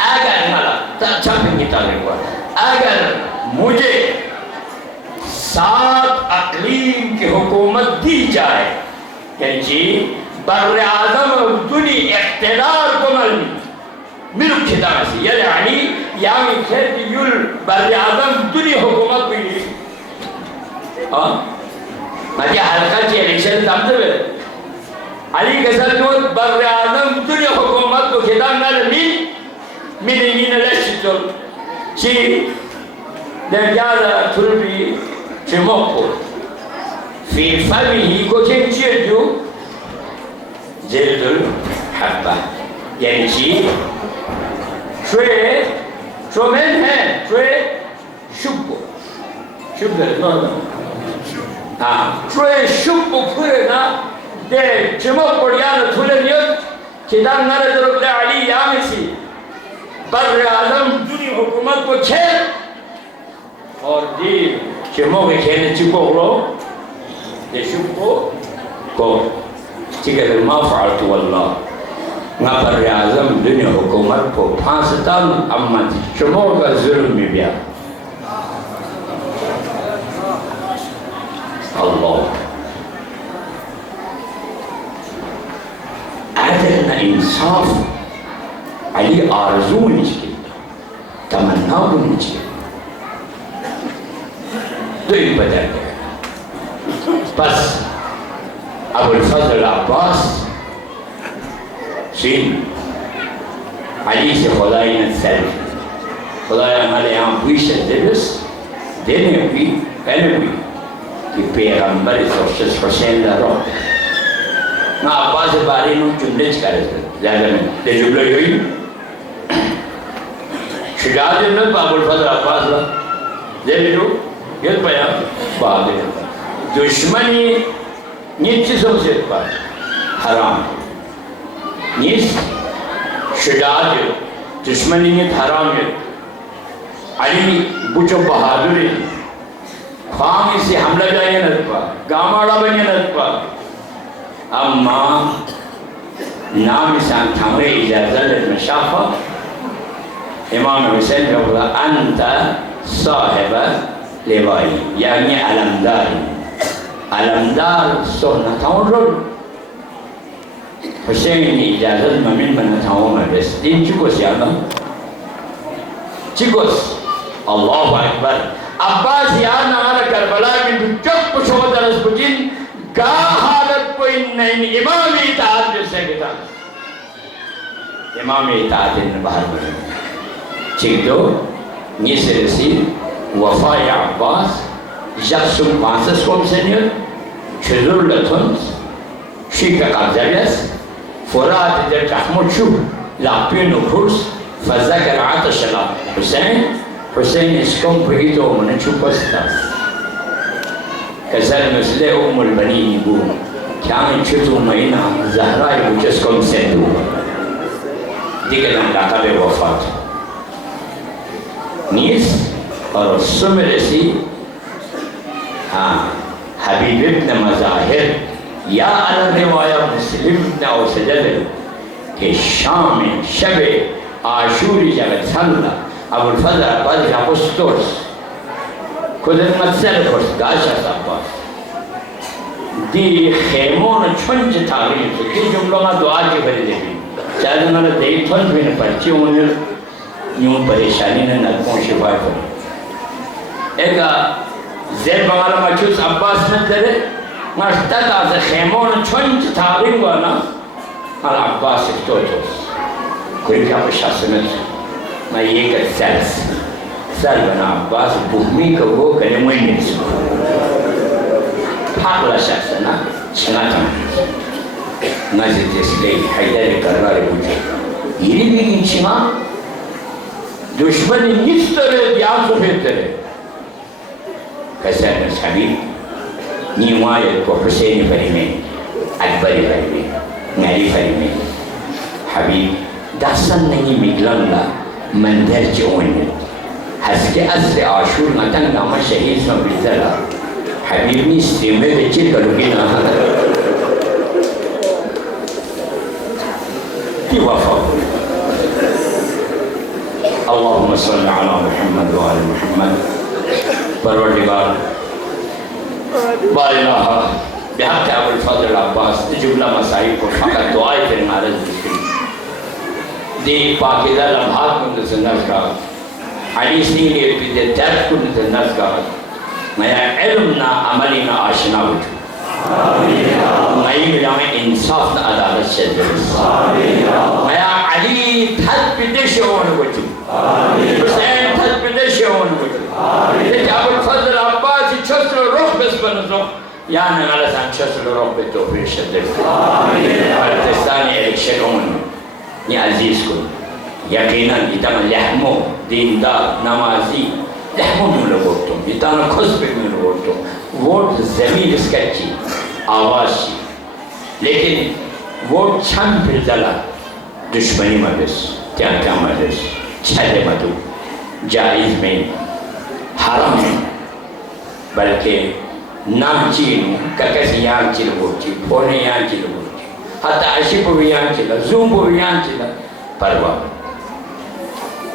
اگر مالا چھپن کی تعلیم ہوا اگر مجھے 7 اقلیم کی حکومت دی جائے یعنی جی بر اعظم دنی اقتدار کمل میرو کھتا سی یعنی کھیت یل بر اعظم دنی حکومت بھی مدي حلقة إليكشن تامتر علي كسر نور بر آدم دنيا حكومات کو كتاب نال مين لشتول شيء درجال تربي شموكو في فمه کو جلدو جلد الحبة يعني شيء شو من है شبو شوية شبو فرنا ده جمع قريان ثولنيوت كدام نرى درب علي يامسي بر عالم دنيا حكومت کو کھیل اور دی جمع کے کھیل چکو رو ده شبو کو تيجي ما فعلت والله ما بر عالم دنيا حكومت کو پانستان اما جمع کا ظلم میں بیا الله عدلنا إنصاف علي آرزو نجي تمناه نجي دوي بدل بس أبو الفضل العباس سين علي سے خدای نتسل خدای ہمارے یہاں بویش درس دینے بھی پہلے بھی कि पैगंबर सोशल हुसैन दा रो ना आवाज बारी नु जुमले करे ज्यादा में ते जुमले हुई शुजात ने बाबुल फजल अब्बास ला दे लो ये पया बाद दुश्मनी नीचे सोचे पर हराम नीस शुजात दुश्मनी ने हराम है अली बुचो बहादुरी फामी से हमला जाए नदपा गामाड़ा बने नदपा अम्मा नाम इंसान थामरे इजाज़त में शाफा इमाम हुसैन ने बोला अंता साहिब लेवाई यानी अलमदार सोना थाउन रोड हुसैन ने इजाज़त ममिन बना थाउन में बस दिन चुकोस याद चुकोस अल्लाह अकबर अब्बास यार नमाला करबला में चुप शोध रसपुजिन गा हालत कोई नहीं इमाम इताअत जैसे कहता इमाम इताअत ने बाहर बने ठीक दो ये से रसीद वफाय अब्बास जक्सुम पांसस कोम सेनियर चुजुर लथुन शिका काजलियस फरात जब तहमुचु लापिन उखुस फज़कर आतशला حسين اسكم بهيتو من شوبستاس كسر مثل البنين يبو كان شتو مينا زهراء وجسكم سندو دي كلام لقب وفات نيس اور سمرسي حبيب ابن مظاهر يا على رواية مسلم ابن او سجد کہ شام شب عاشور جگت صلى أبو الفضل عباس أبوستوس كودن متسل كورس داشة عباس دي خيمون چونج تعليم دي جملة ما دعا کی بری دیکھی چاہے نہ دے تھن بھی نہ پرچے ہوں یوں پریشانی نہ نقوں شفا کرے ایک زیر بغالا مچوس عباس نہ کرے مستد از خیمون چونج تعلیم وانا على عباس افتوتوس کوئی کیا پشاسنت ما يك الثالث سال بن عباس بومي كبو كان وين يسمع حق لا شخصنا شناتنا نازل تسلي حيدر قرار بوجه يريد ينشما دشمن يستر ياسو فيتر كسر حبيب نيوايه كو حسين فريمين اكبر فريمين نالي فريمين حبيب داسن ني ميغلانلا منظر جوين حسكي أسر عاشور متن نام شهيد سم بالزلا حبيبني استمر بجد لقينا هذا في وفاء اللهم صل على محمد وآل محمد پروردگار بارنا بحق أبو الفضل العباس جملة مسائل کو فقط دعائے پر معرض بکن دي باقيدا لمحات كنت الناس قال علي سنين بدأت كنت الناس قال ما علمنا عملنا آشنا وجه नई मिलामें इंसाफ न अदालत से मैं अली थत पिदेश होने को चुप हुसैन थत पिदेश होने को चुप जब फजल अब्बास छस्त्र रोक बस बनतो या नगाला सान छस्त्र रोक पे तो फिर शद्दत पाकिस्तान इलेक्शन ये अजीज को यकीनन इतना लहमो दीनदार नमाजी लहमो में लोगों इतना खुश पे में लोगों वोट जमीन स्केची आवाज़ लेकिन वोट छन फिर जला दुश्मनी मदस क्या मदस छले मधु जायज़ में हराम में बल्कि नाम चीनू ककस यान चिल बोची फोने यान चिल बोची हत्ता अशिप यान चिला ज़ूम यान चिला परवा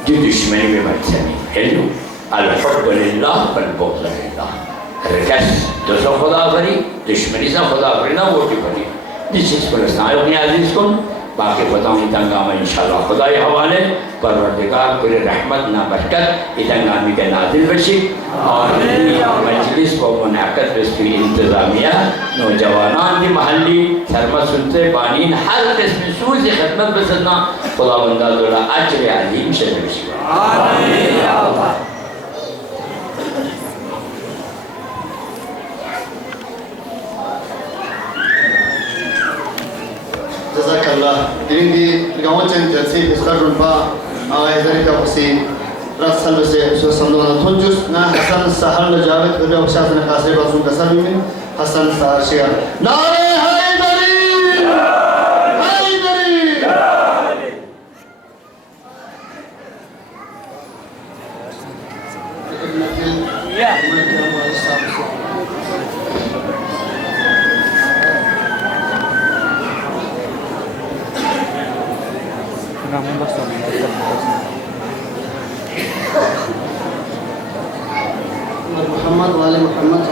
जो दुश्मनी में मत सनी हेलो अल-हुब्ब लिल्लाह वल बुग़्ज़ लिल्लाह रकस दोस्तों खुदा भरी दुश्मनी से खुदा भरी ना वोट भरी जिस चीज़ को रसना अपनी अजीज़ को बाकी बताऊँ इतंगामा इंशाल्लाह खुदा के हवाले परवरदिगार पूरे रहमत ना बरकत इतंगामी के नाजिल बशी और मजलिस को मुनाक़द रस्मी इंतज़ामिया नौजवानान की महल्ली सरमत सुनते बानीन हर किस्म सूज़ खदमत बसना खुदा बंदा दोला अजर अज़ीम से बशी Jazakallah. Ini gawancen tersi istarun pa awal dari kapsi rasal bese so samdona tunjus na Hasan Sahar Javed udah usaha na kasih basun kasar ini Hasan Sahar Shia. Nare Haidari, Haidari. Ya. Muhammad wa ali Muhammad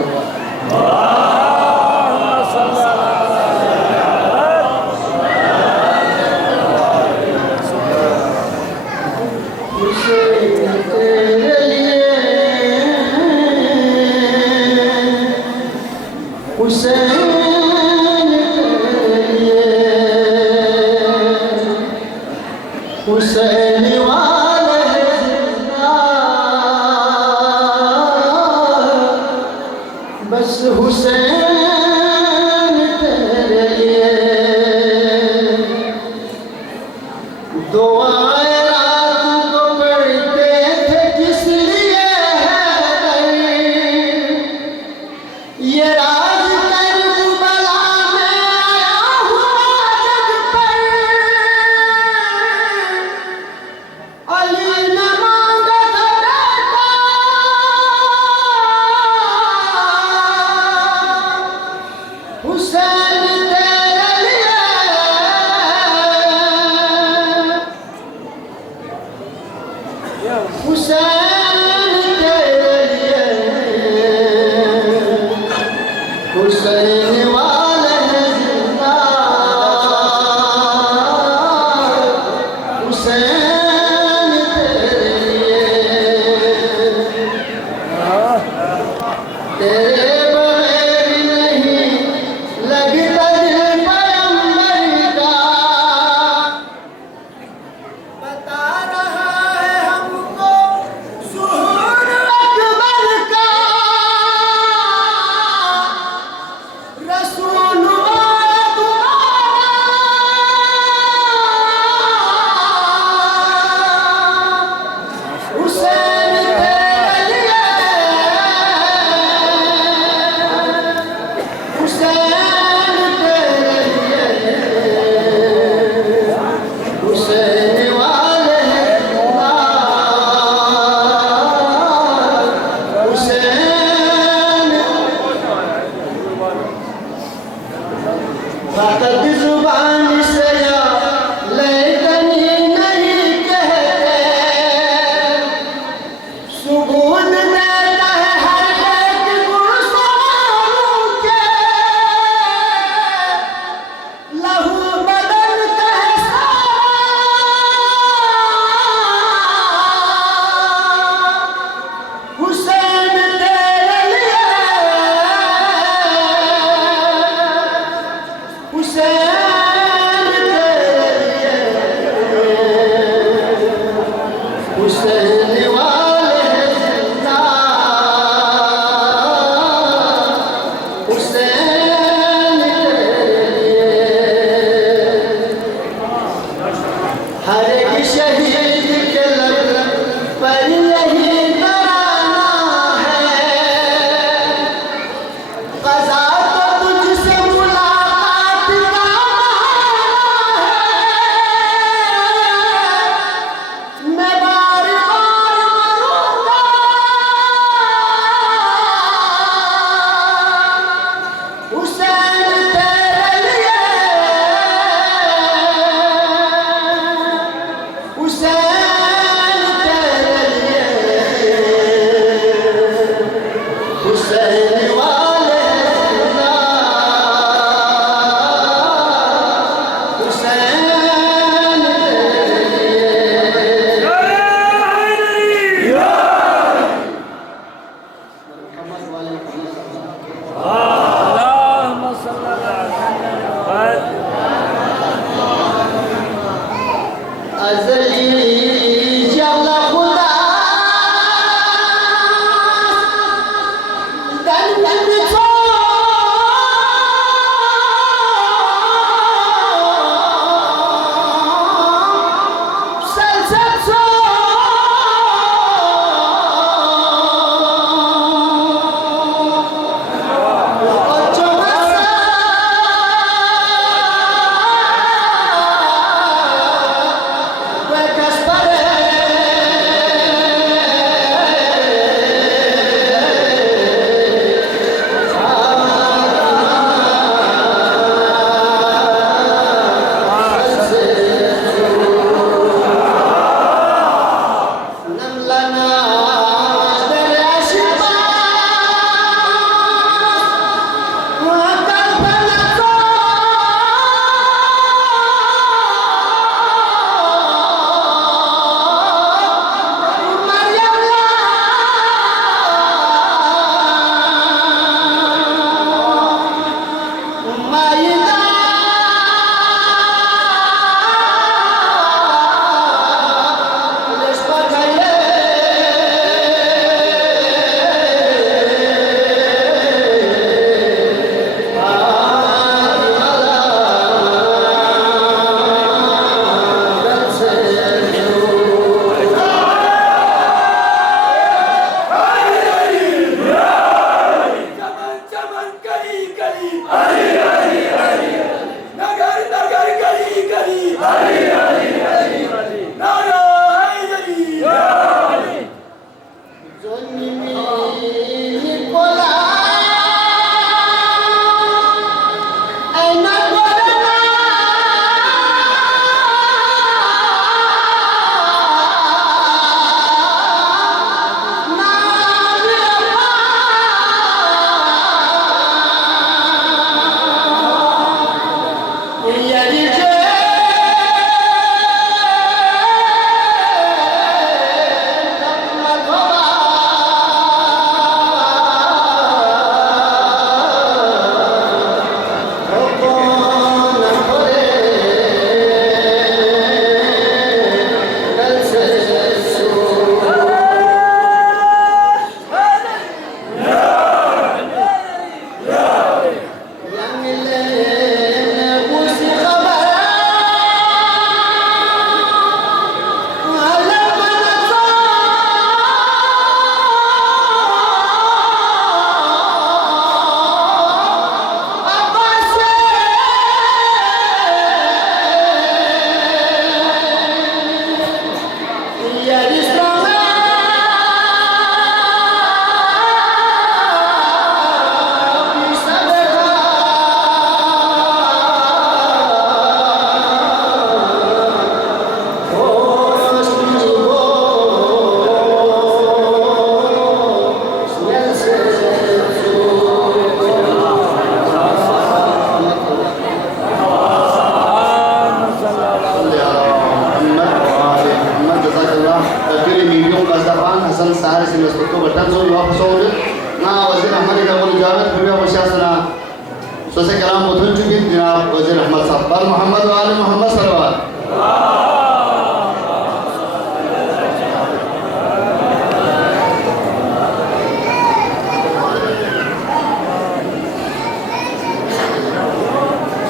बिन जनाब वज़ीर अहमद साहब पर मोहम्मद वाले मोहम्मद सलवार।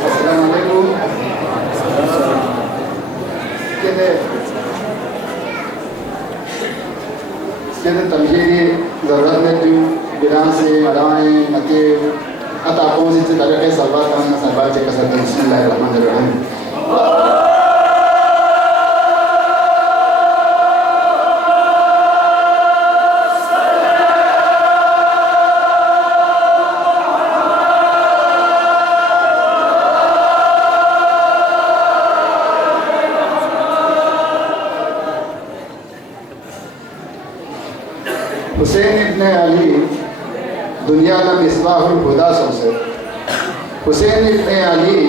अस्सलाम वालेकुम। इसके तमहीरी ज़रूरत में जो बिना से मराएँ नके अता कौन सी तरीके सलवार करना सलवार चेक कर सकते हैं। बिस्मिल्लाहिर्रहमानिर्रहीम। हुसैन इब्ने अली दुनिया का मिसबाहुल हुदा से हुसैन इब्ने अली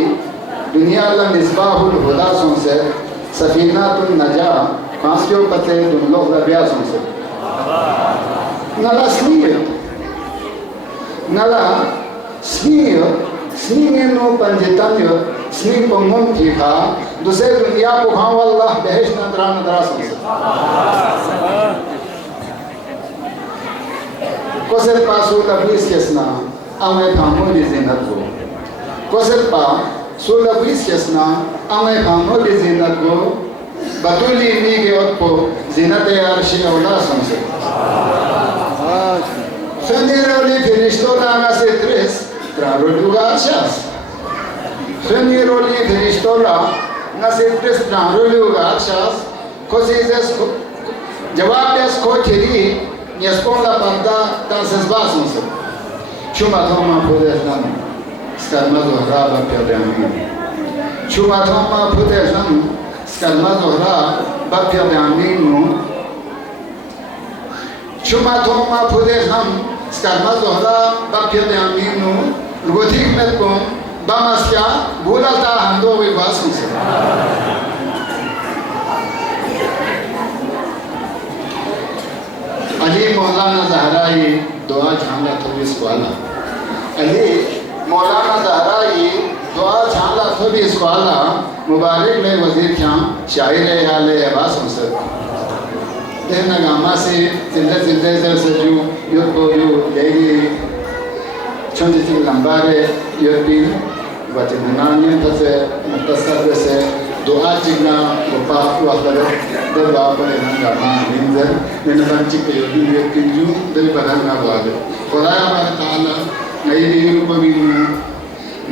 दुनिया का मिसबाहुल हुदा से सफीनातुन नजा कांस्यो पते दुमलो रबिया से नला स्नीय नो पंजितन्य स्नी पंगम की खा दूसरे दुनिया को खां वल्लाह बहश नदरा से कोसर पासो लबीस केसना आमे फामो लिजिनत को कोसर पा सो लबीस केसना आमे फामो लिजिनत को बतुली नी के ओपो जिनत अर्शी औला संसे फनेरोली फिनिश्तो लाना से त्रिस प्रारोडुगा शास फनेरोली फिनिश्तो लाना से त्रिस प्रारोडुगा शास कोसिजेस जवाब देस को theory Niesponda parda tan se zbasą se. Ciuma thoma podejam skarmazo hraba piadami. Ciuma thoma podejam skarmazo hraba piadami nu. Ciuma thoma podejam skarmazo hraba piadami nu. Lgotik metkom bamasya bulata hando vibasą se. Ali मौलाना ज़हराई दुआ झांला थोड़ी स्क्वाला अली मौलाना ज़हराई दुआ झांला थोड़ी स्क्वाला मुबारक ले वज़ीर ख्याम शायर Yale Abbas मुसर देना gamma से जिंदे से जो यो को यो लेगी चंदी सी लंबारे यो भी वचनान्य तसे मुख्तसर से दुआ चिकना उपा वाला दर पर गामा निंदर मैंने बंची के योगी व्यक्ति जो दर बदल ना बात खुदा ताला नई रील को भी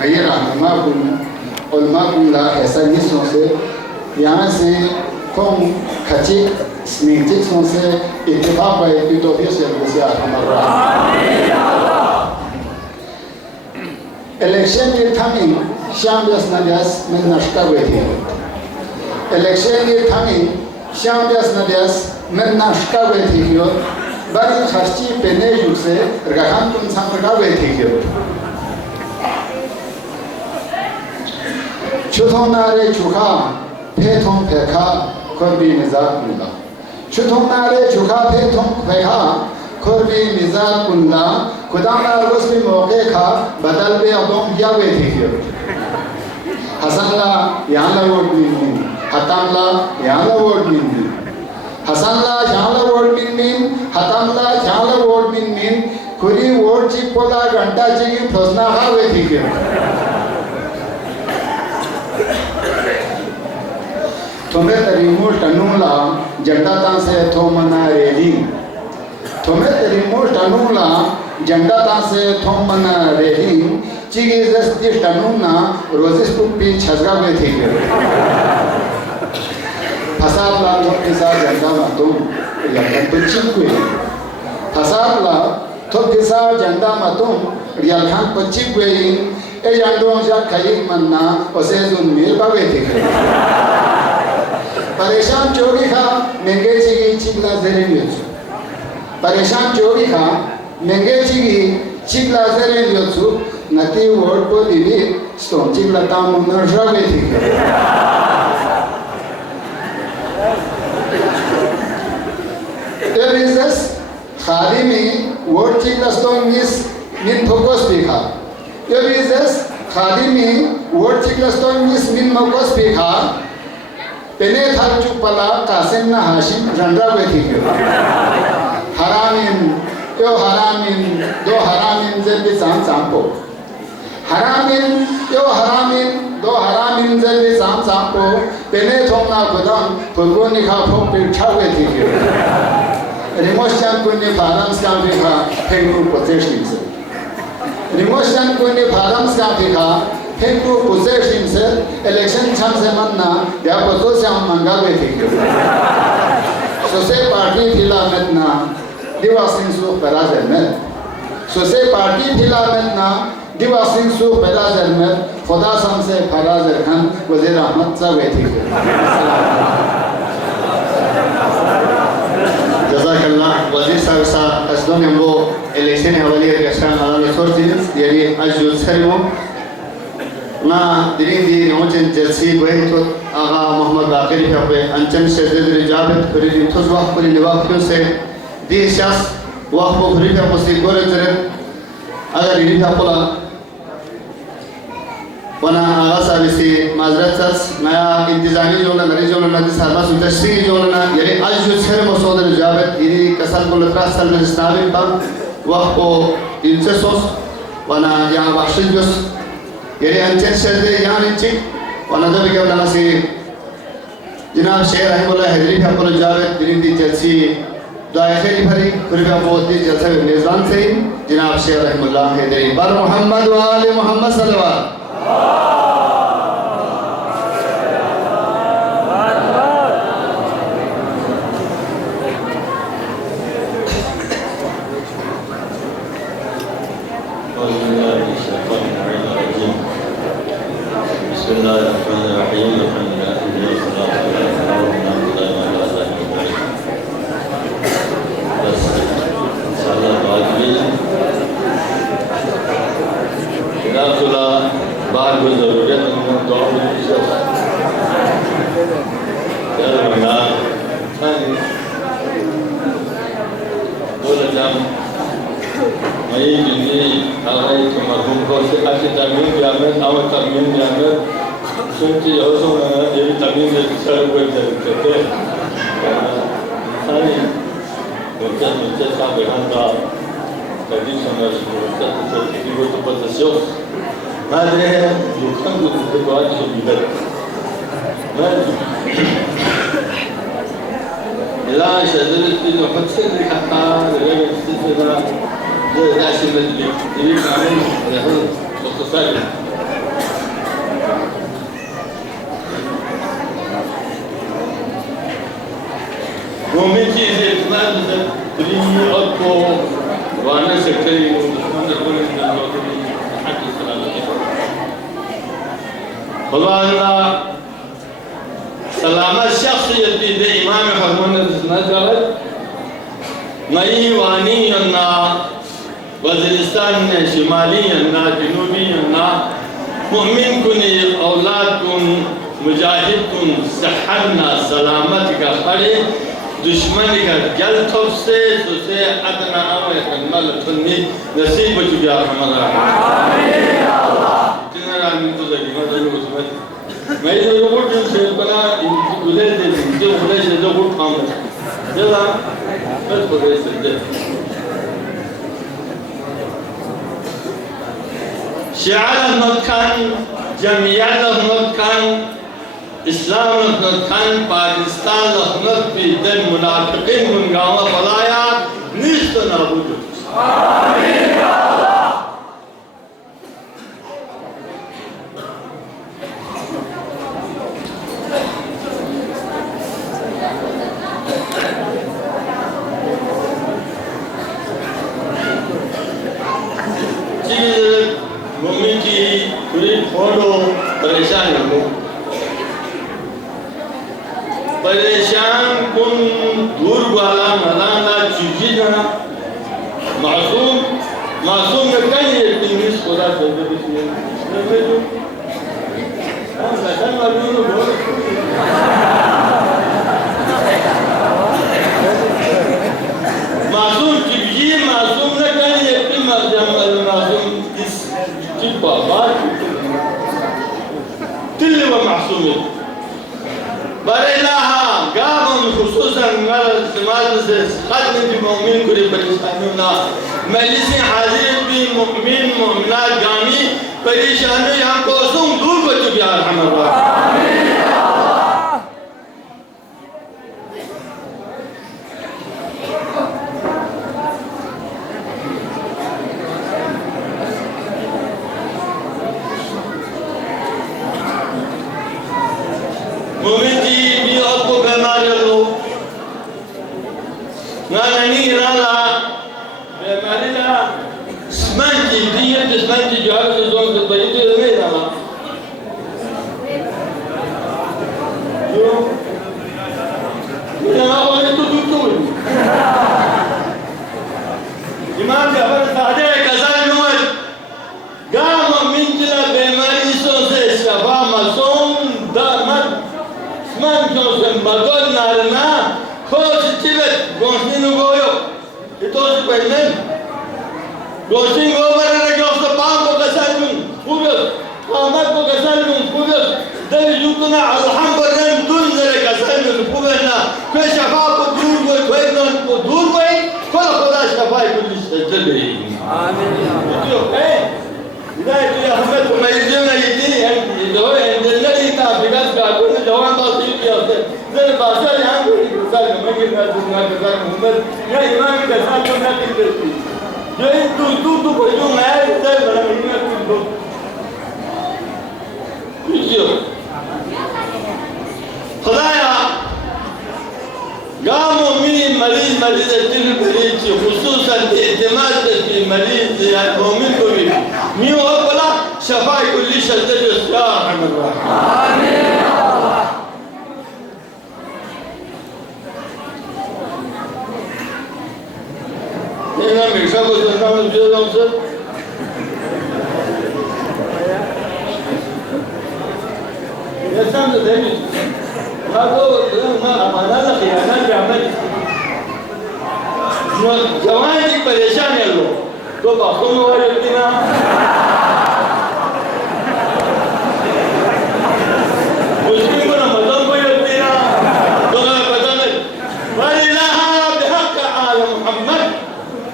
नई रहनुमा को उलमा को ला ऐसा नहीं सोचे यहाँ से कौन खची स्मितिक सोचे इत्तेफाक है कि तो भी से हमारा इलेक्शन के थामी शाम दस नजस में नष्टा हुए थे इलेक्शन के थामी शाम दस नजस में नष्टा हुए थे क्यों बड़ी खर्ची पेने युग से रगाम तुम संपटा हुए थे क्यों चुथों नारे चुखा फेथों फेखा खुरबी निजात कुंदा चुथों नारे चुखा फेथों फेखा खुरबी निजात कुंदा खुदा ना रोज़ भी मौके खा बदल पे अदोम क्या हुए थे क्यों हसनला यहाँ वोट मिलनी हतामला यहाँ वोट मिलनी हसनला यहाँ वोट मिलनी हतामला यहाँ वोट मिलनी खुरी वोट चिप पोला घंटा चिकी फसना खा हुए थे क्यों तुम्हें तरीमो टनूला जंडा तां से थो मना रेली तुम्हें तरीमो टनूला जंडा तां से थो मना रेली चिगी जस्ती टनूना रोजिस पुप्पी छजगा में थी के फसाद ला तो किसा जंडा मा तुम यकन तो चिकुए फसाद ला तो किसा जंडा मा तुम यकन तो चिकुए ए यांडों जा कई मन्ना उसे जुन मिल बावे थी के परेशान चोरी खा महंगे चिगी चिकला ज़रेंगे परेशान चोरी खा महंगे चिगी चिकला ज़रेंगे नती वोट को दिली स्टोन चिकला ताम नर्जावे थी ये बिज़नेस खाली में वोट चिकला स्टोन मिस निन फोकस भी खा ये business khadimi word chiklaston mis min mokos pekha pene thar chupala kasim na hashim randa wethikyo haramin yo haramin do haramin zelbi sam sampo haramin yo haramin do haramin zelbi sam sampo pene thongna godam phogoni kha phok pe chawe thikyo Remotion kunni pharam skam pekha phengu possession se Remotion kunni pharam skam pekha phengu possession se election chance manna ya poso syam manga wethikyo Sose party filament na Diwasing su perazelmet Sose party filament na Diwasing su perazelmet Khoda samse perazel khan Wazir Ahmad sa wethikyo Jazakallah Wazir Sahib sa asdom yambo election hawali yaşayan alanı sortiniz yani ajul serimo na dirindi nojen jelsi boytot aga Muhammad Baqir pe anchen şedded ricabet kurin toz vaqt kurin vaqt se di şahs vaqt bu kurin pe posti gore teren agar ini pula wana aga sabisi mazratas naya intizami jona nari jona nadi sarma sutashri jona yani ajul serimo sodar ricabet ini kasal kul trasal min istabil pa وقت إنسوس وانا يعني وحشد بس يعني أنتن شدة يعني إنتي وانا ده بيجي ولا نسي جناب شيخ رحمه الله هدري في أقول جابت دين دي جلسي داخل يفري كريم أبوه دي جلسة بنزلان سين جناب شيخ رحمه الله هدري بار محمد وآل محمد صلى الله عليه بسم الله الرحمن الرحيم الحمد لله والصلاة والسلام على رسول الله وعلى آله أجمعين بس إن شاء الله باقي إذا صلى بعد ضروريات من دعاء الإجابة يا ربنا ثاني دولة جام ماي جني على مرحوم كوسي أكيد تامين بيعمل أو تامين بيعمل سنتي يوصل يبي تامين يكسر ويجر كده ثاني مجد صعب هذا كذي سنة مجد يقول تبتسيو هذا يمكن تقول شديد ما لا شديد إنه فتح حتى لا يستطيع لا شيء اللي يعمل له مختصر ومن شيء إتمام تريني أكو وأنا سكري وأنا أقول إن الوطني حق السلام سلامة شخصية الإمام حرمان نزلت نئی وانی وزیرستان شمالی جنوبی مؤمن کنی اولاد کن مجاہد کن صحنا سلامت کا خڑے دشمن کا جل تھوپ سے سوسے ادنا آوے کنمال تھنی نصیب چکیا حمد رحمہ آمین اللہ اتنا رانی تو زکیمہ دلو اسمت میں جو رکھوٹ جن سے بنا ادھے دے جو خلے سے جو رکھوٹ کام ہے جلا بس خلے سے دے شعار احمد خان جمعیت احمد خان اسلام احمد خان پاکستان احمد پی دن منافقین منگاوہ فلایا نیست نابود آمین یا اللہ ممی کی پوری فوٹو پریشان ہو پریشان کن دور والا ملانا چیزی جانا معصوم میں کئی ایکٹیویس خدا چلتے بسم اللہ معصوم چیزی معصوم نے کئی ایکٹیویس معصوم اس چیز بابا محسومة بريلاها قاموا خصوصا مال خدمة المؤمن كل بريشانونا مجلسين حاضرين بمؤمن مؤمنات قامي بريشانو يهم كوسوم دور بتو بيا رحمة الله مومنتي بي أبو بماري الله ناني رالا بماري لا سمنتي دي سمنتي جواب الزون البريد الميدا يو أنا أقول أنتو تقول إمام جابر سعدي كذا نور قام من جلا بماري سوسة شباب مسوم دامت من جوزن بدل نارنا خوش تبت گوشتینو گویو ایتوش پهنن گوشتین گوبر رجوست پام کو کسالون خوبه قامت کو کسالون خوبه دل یوتنا الحمد لله دون زره کسالون خوبه نا که شفا کو دور گوی کویدن کو دور گوی کل خدا شفای کلی سجده آمین دیو بداية يا أحمد وميزونا يديني هم اللي هو عند الذي تعبيرات قاعدون جوان بسيط يا أستاذ زي باسل يعني كذا ما كنا دنا كذا محمد يا إمام كذا كنا كذا جو تو بيجون معي زي بلا مينا كذا يجيو خدايا قاموا من مريض الدين خصوصا الاعتماد في مريض المؤمن كبير ميو أقولا شفاء كل شدة يا رحمة الله آمين هنا مكسبوا زنام الجزء سر يسمى ذلك ما أمانة خيانات بعمل جوانك परेशान है लोग तो बातों में वाले दिना मुस्लिम को ना मदद को ये दिना तो ना पता नहीं वलिल्लाह बिहक़ आल मुहम्मद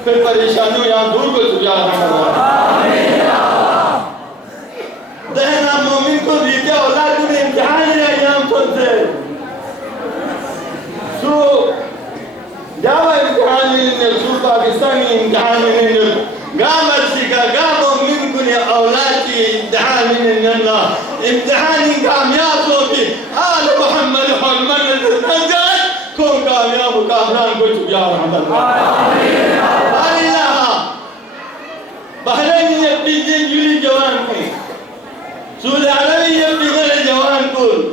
फिर परेशानियों यहाँ दूर को सुझा हमारा दहना मोमिन को दीजिए औलाद में इम्तिहान है यहाँ फंसे सो جاوا امتحان من السوق باكستاني امتحان من قامت سكا قاموا منكم يا اولادي امتحان من الله امتحان كامياب صوتي آل محمد حرمان النجاة كون كامياب وكامران قلت يا رحمة الله الله بحرين يبدي جولي جوان كي سعودي عربي يبدي غير جوان كل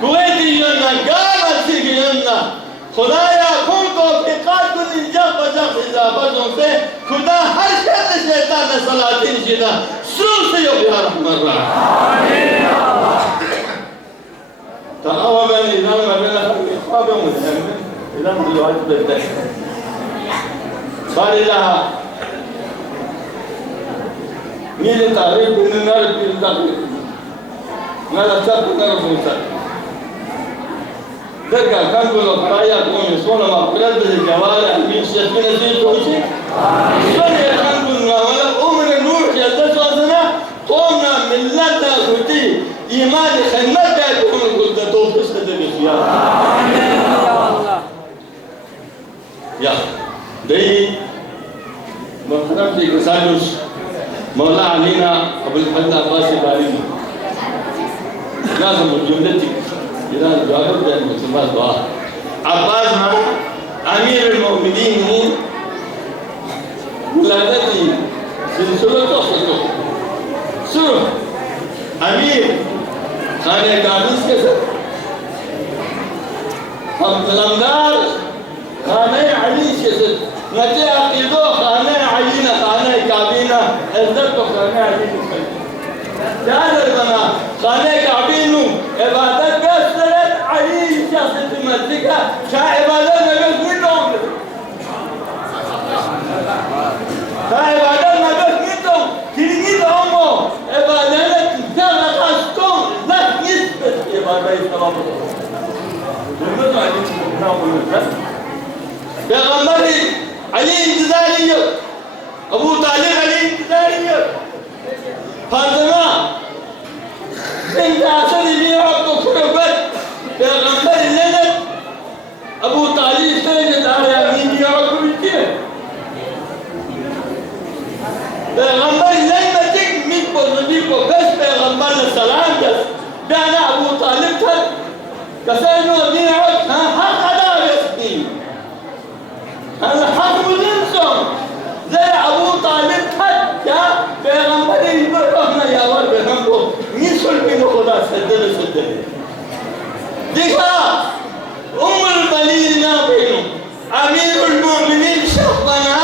كويتي يونا قامت سكا يونا خدایا کون کو فقات کن انجام بجاق اضافتوں سے خدا ہر شر شیطان سلاطین شدہ سر سے یا رحمت اللہ آمین تقوى بين إذا ما بين إخواب ومسلمين إذا ما الواجب بالتحت قال لها مين تعريف من النار بالدخل نار سب نار موسى ذكر كان كل خرايا كون يسون ما قلت الجوارح من شيء من الدين توشي سوري كان كل ما أمر النور جلت صادنا قومنا ملتنا كتي إيمان خدمت كون قلت توفيش تدري يا آمين يا الله يا ده محترم في كسالوس مولا علينا أبو الحمد عباس الباريني لازم جملتك إذا جابر بن مسلم دعاء عباس أمير المؤمنين ولادتي سلسلة تصدق سر أمير خانه قابوس كسر हम कलमदार खाने अली से नचे अकीदो खाने अली ना खाने काबीना इज्जत तो खाने अली क्या बना खाने काबीनू इबादत का सरत अली शख्स मस्जिद का क्या इबादत नगर की तो क्या इबादत नगर की तो किरगी तो मो इबादत क्या खास तो पैगंबर अली इंतजारी अबू तालिब अली इंतजारी फातिमा बिन्त असद इब्न अब्दु खुरबत पैगंबर लेनत अबू तालिब से दारे अमीन दिया को बिती पैगंबर लेनत मिन को नबी को बस पैगंबर ने सलाम दस दाना अबू तालिब था कसैनो दिन हां हक अदा रस्ती هذا حق الإنسان زي أبو طالب حتى पैगंबर इब्राहिम या और पैगंबर निसल पे खुदा सदर देखा उम्मुल बनीन ना बेनो अमीरुल मोमिनीन शहबना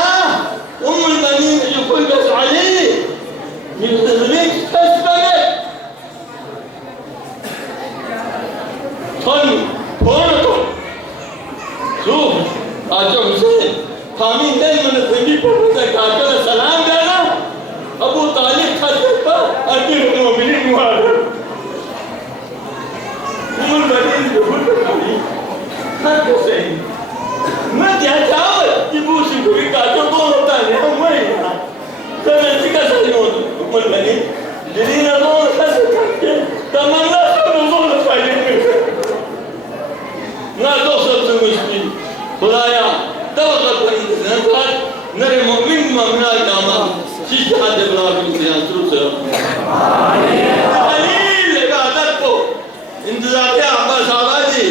उम्मुल बनीन يقول بس علي يذلك تسبك فن فورتو شوف आजो हुसैन फामी दिन मन जिंदगी पर काका सलाम देना अबू तालिब खत पर अकील मोमिनीन मुहाजिर उमर बनीन जुबुल कभी खत हुसैन मैं क्या चाहूँ कि बूसी को भी काका को होता है हम मैं तो ऐसी का सही हो उमर बनीन जिन्हें ना तो ऐसे करके तमन्ना सब लोग फायदे ना तो सबसे मुश्किल खुदाया तवक्कल पर इंतज़ार नरे मोमिन मोमिना जामा शीश हाथ बना के इंतज़ार शुरू से आमीन लगा आदत को इंतज़ार के अब्बास आबादी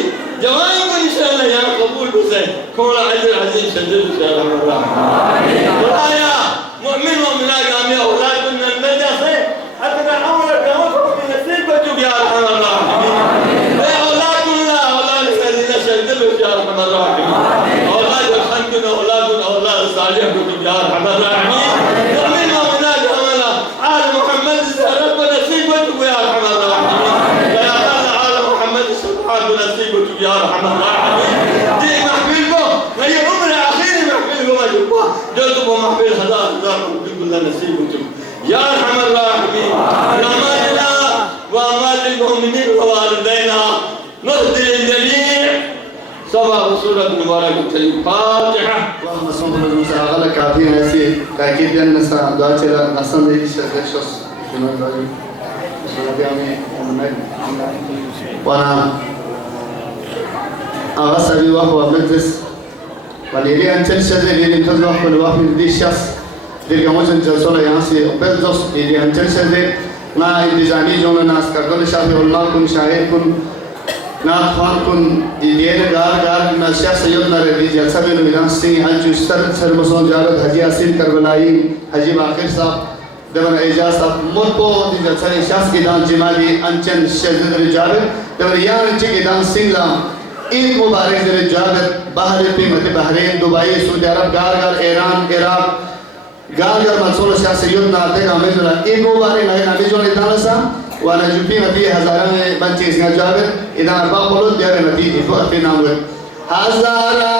जवानी को इंशाअल्लाह यहाँ कबूल से खोला अजर अजीम शदीद इंशाअल्लाह आमीन खुदाया मोमिन मोमिना जामे औलाद को नंदा से अतना अमर कहो को नसीब को जो यार अल्लाह आमीन औलाद कुल्ला औलाद सदीना शदीद इंशाअल्लाह आमीन أولاد صالح يا أرحم الراحمين ومن أولاد أمنا آل محمد ربنا نصيبك يا أرحم الراحمين يا آل محمد سبحانه نصيبك يا أرحم الراحمين دي محبيبه هي عمر أخير محبيبه ما جبه جلبه محبيب هذا يقول لنا نصيبك يا أرحم الراحمين يا مالنا وأمال المؤمنين ووالدينا نهدي للجميع سبع سورة مباركة الفاتحة اللهم صل على موسى غلا كافي هسي تاكيد ان نسا دعاء چلا نسن دي شخص شنو راجي وانا اغسل وهو مجلس وليلي انتل شذي لي تزوح كل واحد دي شخص دي جموجن جلسونا يانسي بلدوس دي انتل شذي نا انتظامي جون ناس كردل شافي علماء كن شاهد كن نات خان كن ديال غار نشا سيدنا رضي جلسه में विधान सिंह आज जुस्तर सरमसों जावेद हाजी आसिम करबलाई हाजी बाकिर साहब देवन एजाज साहब मोको दी जलसा शास की दान जिमाली अंचन शहजाद जावेद देवन या अंचे की दान सिंह ईद मुबारक दे जावेद बाहर पे मत बहरीन दुबई सऊदी अरब गार ईरान इराक गार मंसूर शाह सैयदना आते हमेशा ईद मुबारक है नबी जो इदाना सा وانا جبين في هزارة بنتي اسمها جابر اذا اربع قلوب ديار نتيجه فوق في نامور هزارة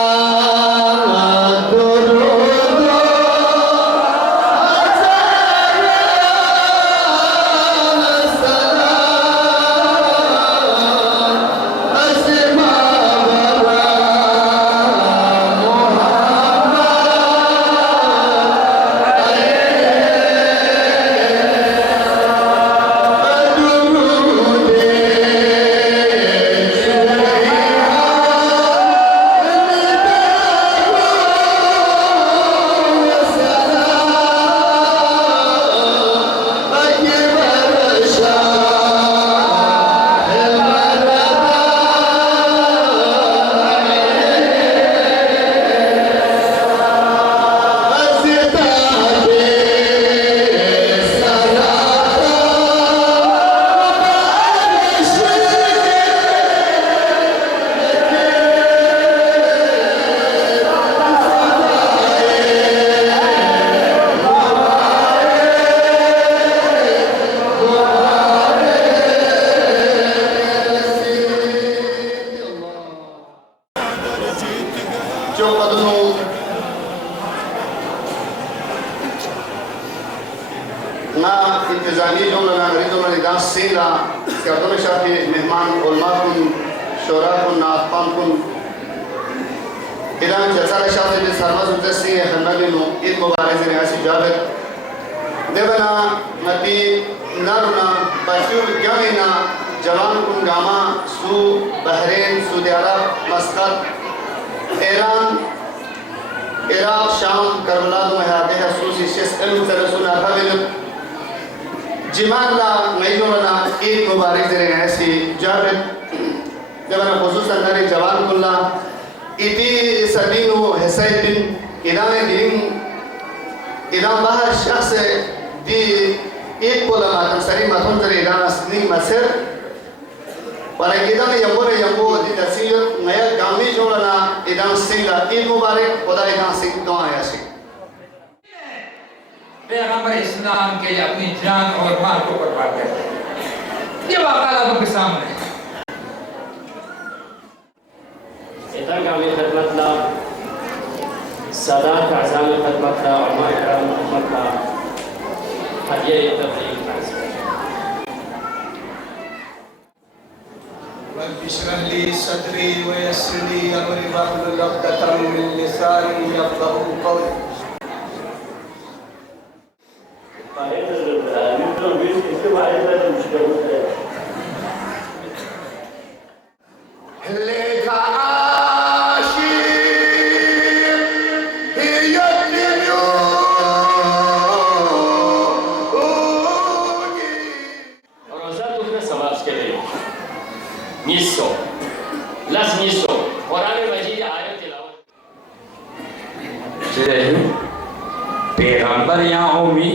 इदां सीला स्कर्दों शाफी मेहमान उलमा कुन शोरा कुन नाफान कुन इदां जलसा शाफी में सरमस उजसी हनबी नो ईद मुबारक से आसी जावेद देवना मती नारुना बशु गमिना जवान कुन गामा सू बहरीन सऊदी अरब मस्कत ईरान इराक शाम करबला में हादे हसूसी शेस इल्म तरसुना हबिल जिमान ला नईजोना ईद मुबारक जरे ऐसी जावेद देवना खुसूसन नारी जवान कुल्ला इति सदीनो हसैन बिन इदामे दिन इदाम बाहर शख्स दी ईद कोला मातम सरी मातम जरे इदाम असनी मसर पर इदाम यम्बो दी नसीयत नया गामी जोड़ना इदाम सिंगा ईद मुबारक खुदा इदाम सिंग दुआ यासी पैगंबर इस्लाम के लिए अपनी जान और माल को कुर्बान कर दिया। ये वाक़या लोगों के सामने इधर गामी खदमत ला सदा काज़ाम खदमत ला उलमा इकराम मोहम्मद ला हदिया तब्लीग रब इश्रह ली सदरी व यस्सिर ली अमरी वाहलुल उक़दतम मिन लिसानी यफ़क़हू क़ौली। पैगंबर यहाँ उम्मी